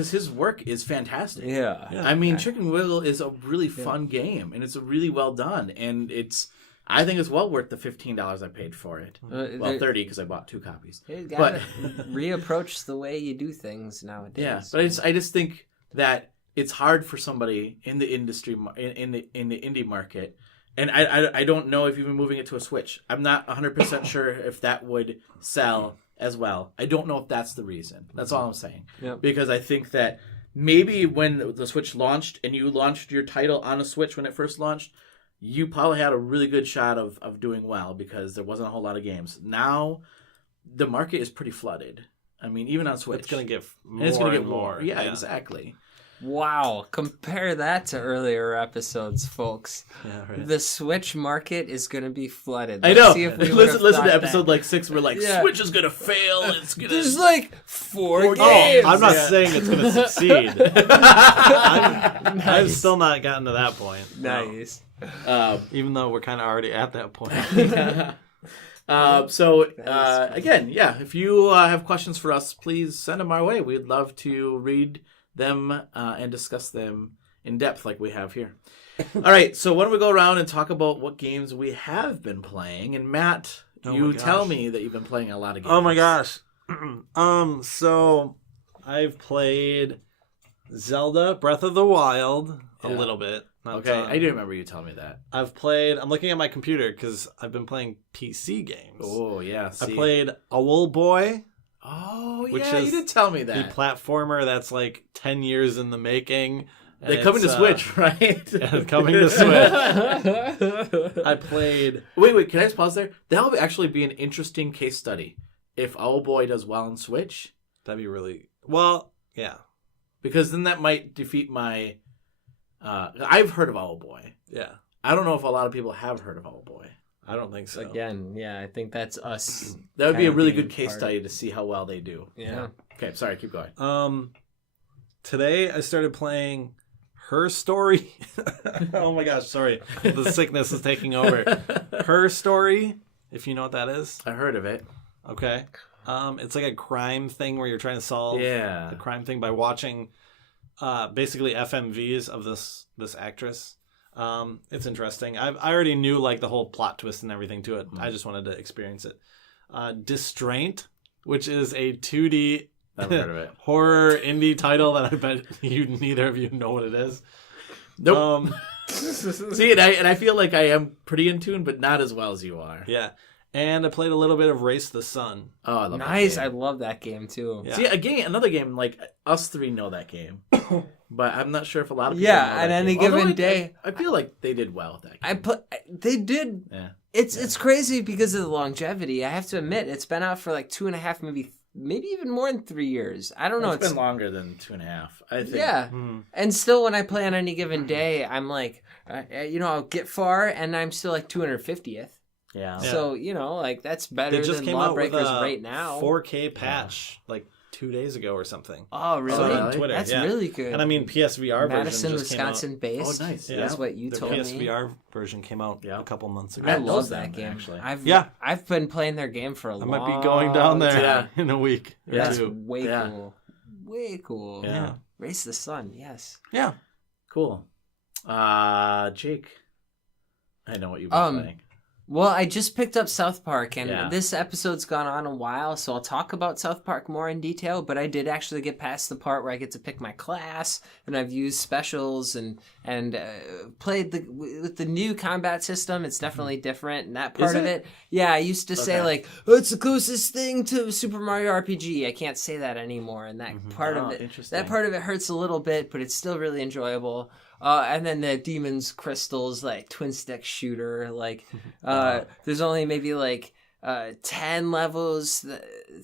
His work is fantastic. Yeah. I mean, Chicken Wiggle is a really fun game, and it's a really well done, and I think it's well worth the $15 I paid for it. Well, $30 because I bought 2 copies. You gotta reapproach the way you do things nowadays. Yeah, but I just think that it's hard for somebody in the industry in the indie market, and I don't know if even moving it to a Switch. I'm not 100% sure if that would sell as well. I don't know if that's the reason. That's all I'm saying. Yep. Because I think that maybe when the Switch launched and you launched your title on a Switch when it first launched, you probably had a really good shot of doing well because there wasn't a whole lot of games. Now, the market is pretty flooded. I mean, even on Switch. It's going to get more it's going to and get more. more. Yeah, exactly. Wow. Compare that to earlier episodes, folks. Yeah, right. The Switch market is going to be flooded. I know. See if we Listen would've to thought episode that. like 6. We're like, Yeah. Switch is going to fail. It's going There's to... like 4 Four games. I'm not saying it's going to succeed. I've Nice. still not gotten to that point. Nice. Even though we're kind of already at that point. Again, if you have questions for us, please send them our way. We'd love to read them and discuss them in depth like we have here. All right, so why don't we go around and talk about what games we have been playing? And Matt, you tell me that you've been playing a lot of games. Oh my gosh. So I've played Zelda Breath of the Wild a little bit. Not Okay, a ton. I do remember you telling me that. I'm looking at my computer because I've been playing PC games. Oh, yeah. I played Owl Boy, Oh, yeah, which you is did tell me the that. platformer that's like 10 years in the making. And They coming to it's, Switch, right? and coming to Switch. I played... Wait, can I just pause there? That'll actually be an interesting case study. If Owl Boy does well on Switch, That'd be really... Well, yeah. because then that might defeat my... I've heard of Owl Boy. Yeah. I don't know if a lot of people have heard of Owl Boy. I don't think so. Again, yeah, I think that's us. That would be a Kinda really being good case part- study to see how well they do. Yeah. Okay, sorry, keep going. Today I started playing Her Story. Oh my gosh, sorry. The sickness is taking over. Her Story, if you know what that is. I heard of it. Okay. It's like a crime thing where you're trying to solve Yeah. the crime thing by watching basically FMVs of this actress. It's interesting. I already knew like the whole plot twist and everything to it. I just wanted to experience it. Distraint, which is a 2D Never heard of it. horror indie title that I bet neither of you know what it is. Nope. See, and I feel like I am pretty in tune, but not as well as you are. Yeah. And I played a little bit of Race the Sun. Oh, I love Nice. that I game. love that game too. Yeah. See, another game, like, us three know that game. But I'm not sure if a lot of people Yeah, know on that any game. Although given day. I feel like they did well with that game. They did. Yeah. It's crazy because of the longevity. I have to admit, it's been out for like 2.5, maybe even more than 3 years. I don't know. It's been longer than 2.5, I think. Yeah, and still, when I play on any given day, I'm like, I'll get far, and I'm still like 250th. Yeah. So like that's better They just than came out with Lawbreakers a right now. 4K patch like 2 days ago or something. Oh, really? really? On Twitter, That's yeah. really good. And I mean, PSVR Madison, version just Wisconsin Oh, based. nice. Yeah. That's what you The told me. PSVR version came out Yeah. a couple months ago. I Matt love knows that them, game. actually. I've been playing their game for a I long might be going down there Yeah. in a week or That's two. way Yeah. cool. Way cool. Yeah. Race the Sun, yes. Yeah. Cool. Jake, I know what you've been playing. Well, I just picked up South Park, and Yeah. this episode's gone on a while, so I'll talk about South Park more in detail, but I did actually get past the part where I get to pick my class, and I've used specials and played with the new combat system. It's definitely different, and that part Is of it? it, yeah, I used to say, Okay. like, oh, it's the closest thing to Super Mario RPG. I can't say that anymore, and that part Oh, of it, interesting. that part of it hurts a little bit, but it's still really enjoyable. And then the Demon's Crystals, like twin stick shooter, like there's only maybe like 10 levels,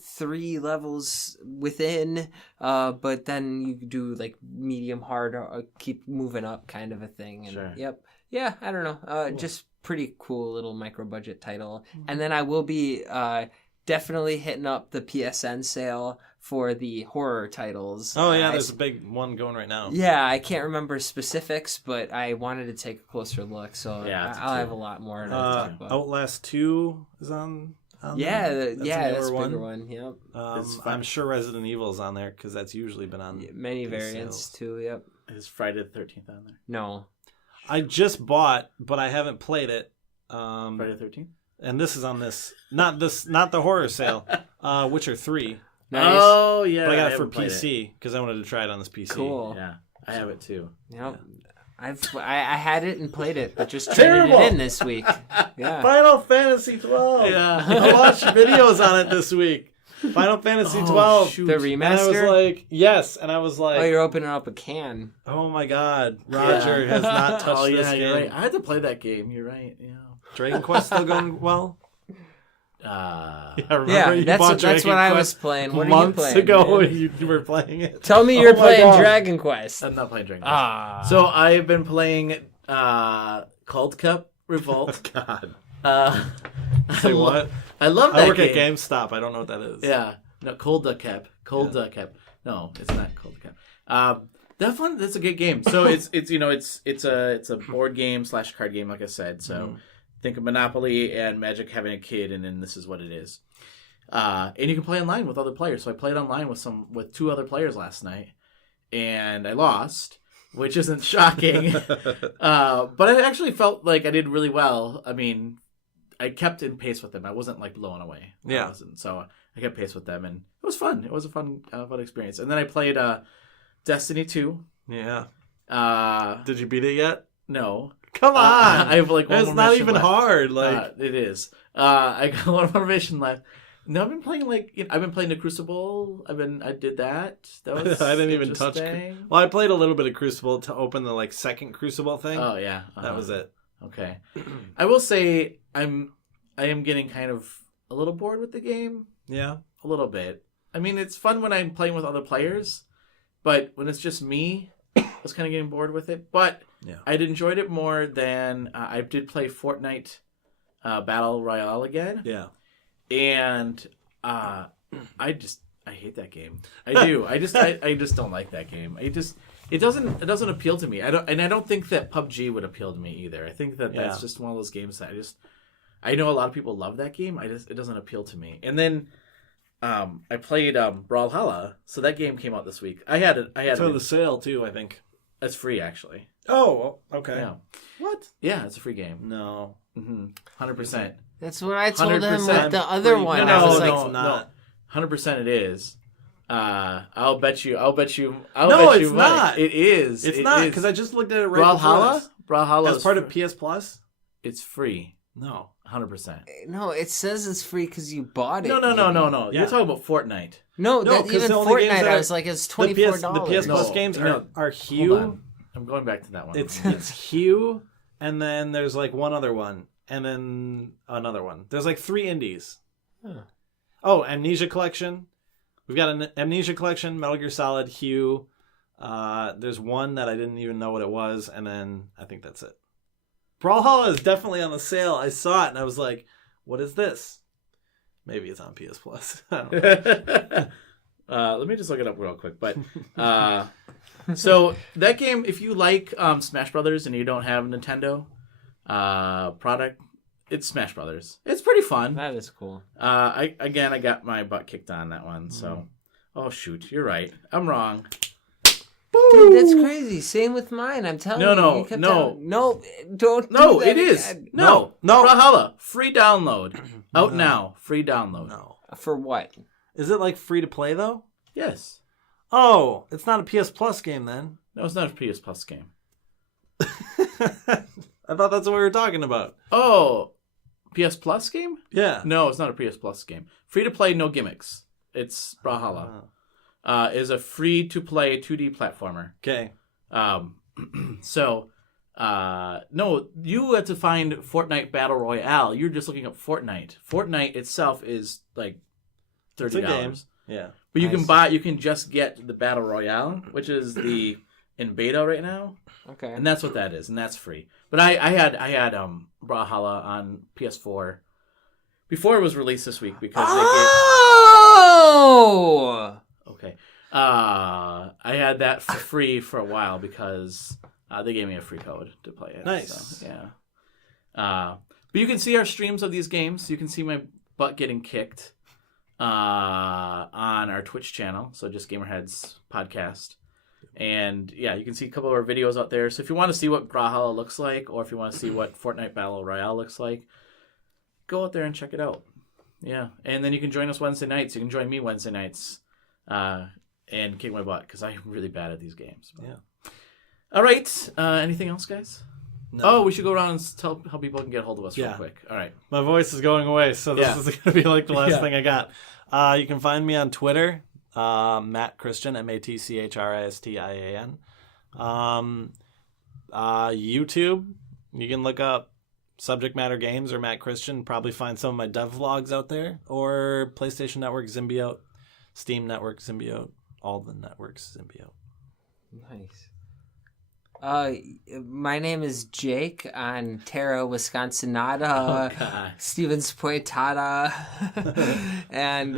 3 levels within, but then you do like medium hard, keep moving up kind of a thing. And, Sure. Yep. Yeah, I don't know. Just pretty cool little micro budget title. And then I will be definitely hitting up the PSN sale for the horror titles. Oh yeah, there's a big one going right now. Yeah, I can't remember specifics, but I wanted to take a closer look, so Yeah, I'll have a lot more to talk about. Outlast 2 is on Yeah, there. that's a newer bigger one. Yep. I'm sure Resident Evil's on there because that's usually been on Many these variants sales. too. Yep. Is Friday the 13th on there? No. I just bought, but I haven't played it. Friday the 13th? And this is on not the horror sale. Witcher 3. Nice. Oh, yeah. But I got it for haven't played PC because I wanted to try it on this PC. Cool. Yeah, I have it too. Yep. I had it and played it, but just traded it in this week. Yeah. Final Fantasy 12. Yeah. I watched videos on it this week. Final Fantasy 12. shoot. The And I was remaster. like, yes. And I was like, Oh, you're opening up a can. oh my God. Roger Yeah. has not touched Oh, this yeah, game. you're right. I had to play that game. You're right. Yeah. Dragon Quest still going well? Remember Yeah, you that's bought what Dragon I was Quest playing. What are months you playing? ago man? you were playing it. Tell me Oh you're my playing God. Dragon Quest. I'm not playing Dragon Quest. Ah. So I've been playing Cold Cup Revolt. God. Say what? I love that I work game. at GameStop. I don't know what that is. Yeah. No, Cold Duck Cap. No, it's not Cold Cap. That fun. That's a good game. So it's a board game / card game, like I said. So think of Monopoly and Magic having a kid, and then this is what it is. And you can play online with other players. So I played online with 2 other players last night, and I lost, which isn't shocking. But I actually felt like I did really well. I mean, I kept in pace with them. I wasn't like blown away. Yeah. I wasn't. So I kept pace with them, and it was fun. It was a fun experience. And then I played Destiny 2. Yeah. Uh, Did you beat it yet? no. Come on. I have like one It's more not mission even left. hard. Like, It is. I got one more mission left. No, I've been playing I've been playing the Crucible. I did that. That was I didn't even touch. interesting. Well, I played a little bit of Crucible to open the second Crucible thing. Oh yeah, That was it. Okay. I will say I am getting kind of a little bored with the game. Yeah. A little bit. I mean, it's fun when I'm playing with other players, but when it's just me, I was kind of getting bored with it. But Yeah. I enjoyed it more than I did play Fortnite Battle Royale again. Yeah. And I hate that game. I do. I just don't like that game. It doesn't appeal to me. I don't think that PUBG would appeal to me either. I think that that's just one of those games that I know a lot of people love that game. It doesn't appeal to me. And then I played Brawlhalla. So that game came out this week. I had It's on the sale too, I think. It's free actually. Oh, okay. Yeah. What? Yeah, it's a free game. No. 100%. That's what I told him 100% with the other free. one. No, I was no, like, no, not. 100% it is. I'll bet you. No, bet you it's money. not. It is. It's It not is. because I just looked at it right before Brawlhalla. this. Brawlhalla As is part of free. PS Plus? It's free. No. 100%. no, it says it's free because you bought it. No. maybe. You're Yeah. talking about Fortnite. No, No, that, 'cause even the only games Fortnite, that I are- was like, it's The $24. PS Plus No, games no. are Hold Hue. on. I'm going back to that one. It's Hue, and then there's one other one, and then another one. There's 3 indies. Huh. Oh, Amnesia Collection. We've got an Amnesia Collection, Metal Gear Solid, Hue. There's one that I didn't even know what it was, and then I think that's it. Brawlhalla is definitely on the sale. I saw it, and I was like, what is this? Maybe it's on PS Plus. I don't know. Let me just look it up real quick. But so that game, if you like Smash Brothers and you don't have a Nintendo product, it's Smash Brothers. It's pretty fun. That is cool. I got my butt kicked on that one. So, oh shoot, you're right. I'm wrong. Dude, that's crazy. Same with mine. I'm telling you. No, You kept no. telling- no, don't. No, do that it is. again. No. No. Brawlhalla, free download. Out now, free download. No. For what? Is it free to play though? Yes. Oh, it's not a PS Plus game then. No, it's not a PS Plus game. I thought that's what we were talking about. Oh, PS Plus game? Yeah. No, it's not a PS Plus game. Free to play, no gimmicks. It's Brawlhalla. Is a free to play 2D platformer. Okay. So, No, you had to find Fortnite Battle Royale. You're just looking up Fortnite. Fortnite itself is like $30. It's a game. Yeah. But you Nice. you can just get the Battle Royale, which is in beta right now. Okay. And that's what that is, and that's free. But I had Brawlhalla on PS4 before it was released this week because Oh! okay. I had that for free for a while because they gave me a free code to play it. Nice. So, yeah. But you can see our streams of these games. You can see my butt getting kicked on our Twitch channel. So just GamerHeads podcast. And yeah, you can see a couple of our videos out there. So if you want to see what Brawlhalla looks like, or if you want to see what Fortnite Battle Royale looks like, go out there and check it out. Yeah, and then you can join us Wednesday nights. You can join me Wednesday nights and kick my butt because I'm really bad at these games. Yeah. All right. Anything else, guys? No. Oh, we should go around and tell how people can get a hold of us real Yeah. quick. All right. My voice is going away, so this Yeah. is going to be like the last Yeah. thing I got. You can find me on Twitter, Matt Christian, MatChristian. YouTube, you can look up Subject Matter Games or Matt Christian. Probably find some of my dev vlogs out there, or PlayStation Network Symbiote, Steam Network Symbiote, all the networks Symbiote. Nice. My name is Jake on Terra Wisconsinata, God. Stevens Pointada, and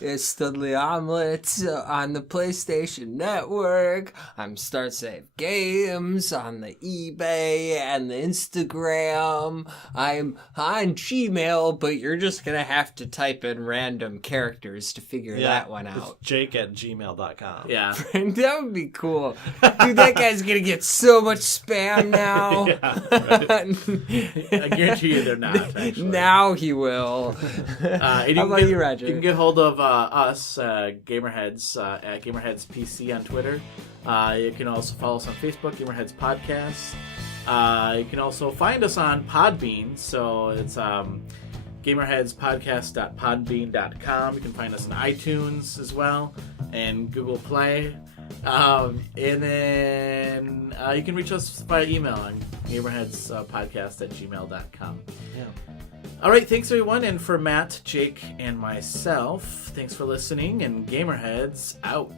it's Studley Omelette on the PlayStation Network. I'm Start Save Games on the eBay and the Instagram. I'm on Gmail, but you're just gonna have to type in random characters to figure that one It's out. Jake@gmail.com. Yeah. That would be cool. Dude, that guy's gonna get so much spam now. I guarantee you they're not, actually. Now he will. And How can about get- you, Roger? You can get hold of us, GamerHeads, at GamerHeads PC on Twitter. You can also follow us on Facebook, GamerHeads Podcast. You can also find us on Podbean. So it's GamerHeadsPodcast.podbean.com. You can find us on iTunes as well and Google Play. And then you can reach us by email on GamerHeadsPodcast@gmail.com. Yeah. All right, thanks everyone, and for Matt, Jake, and myself, thanks for listening, and GamerHeads out.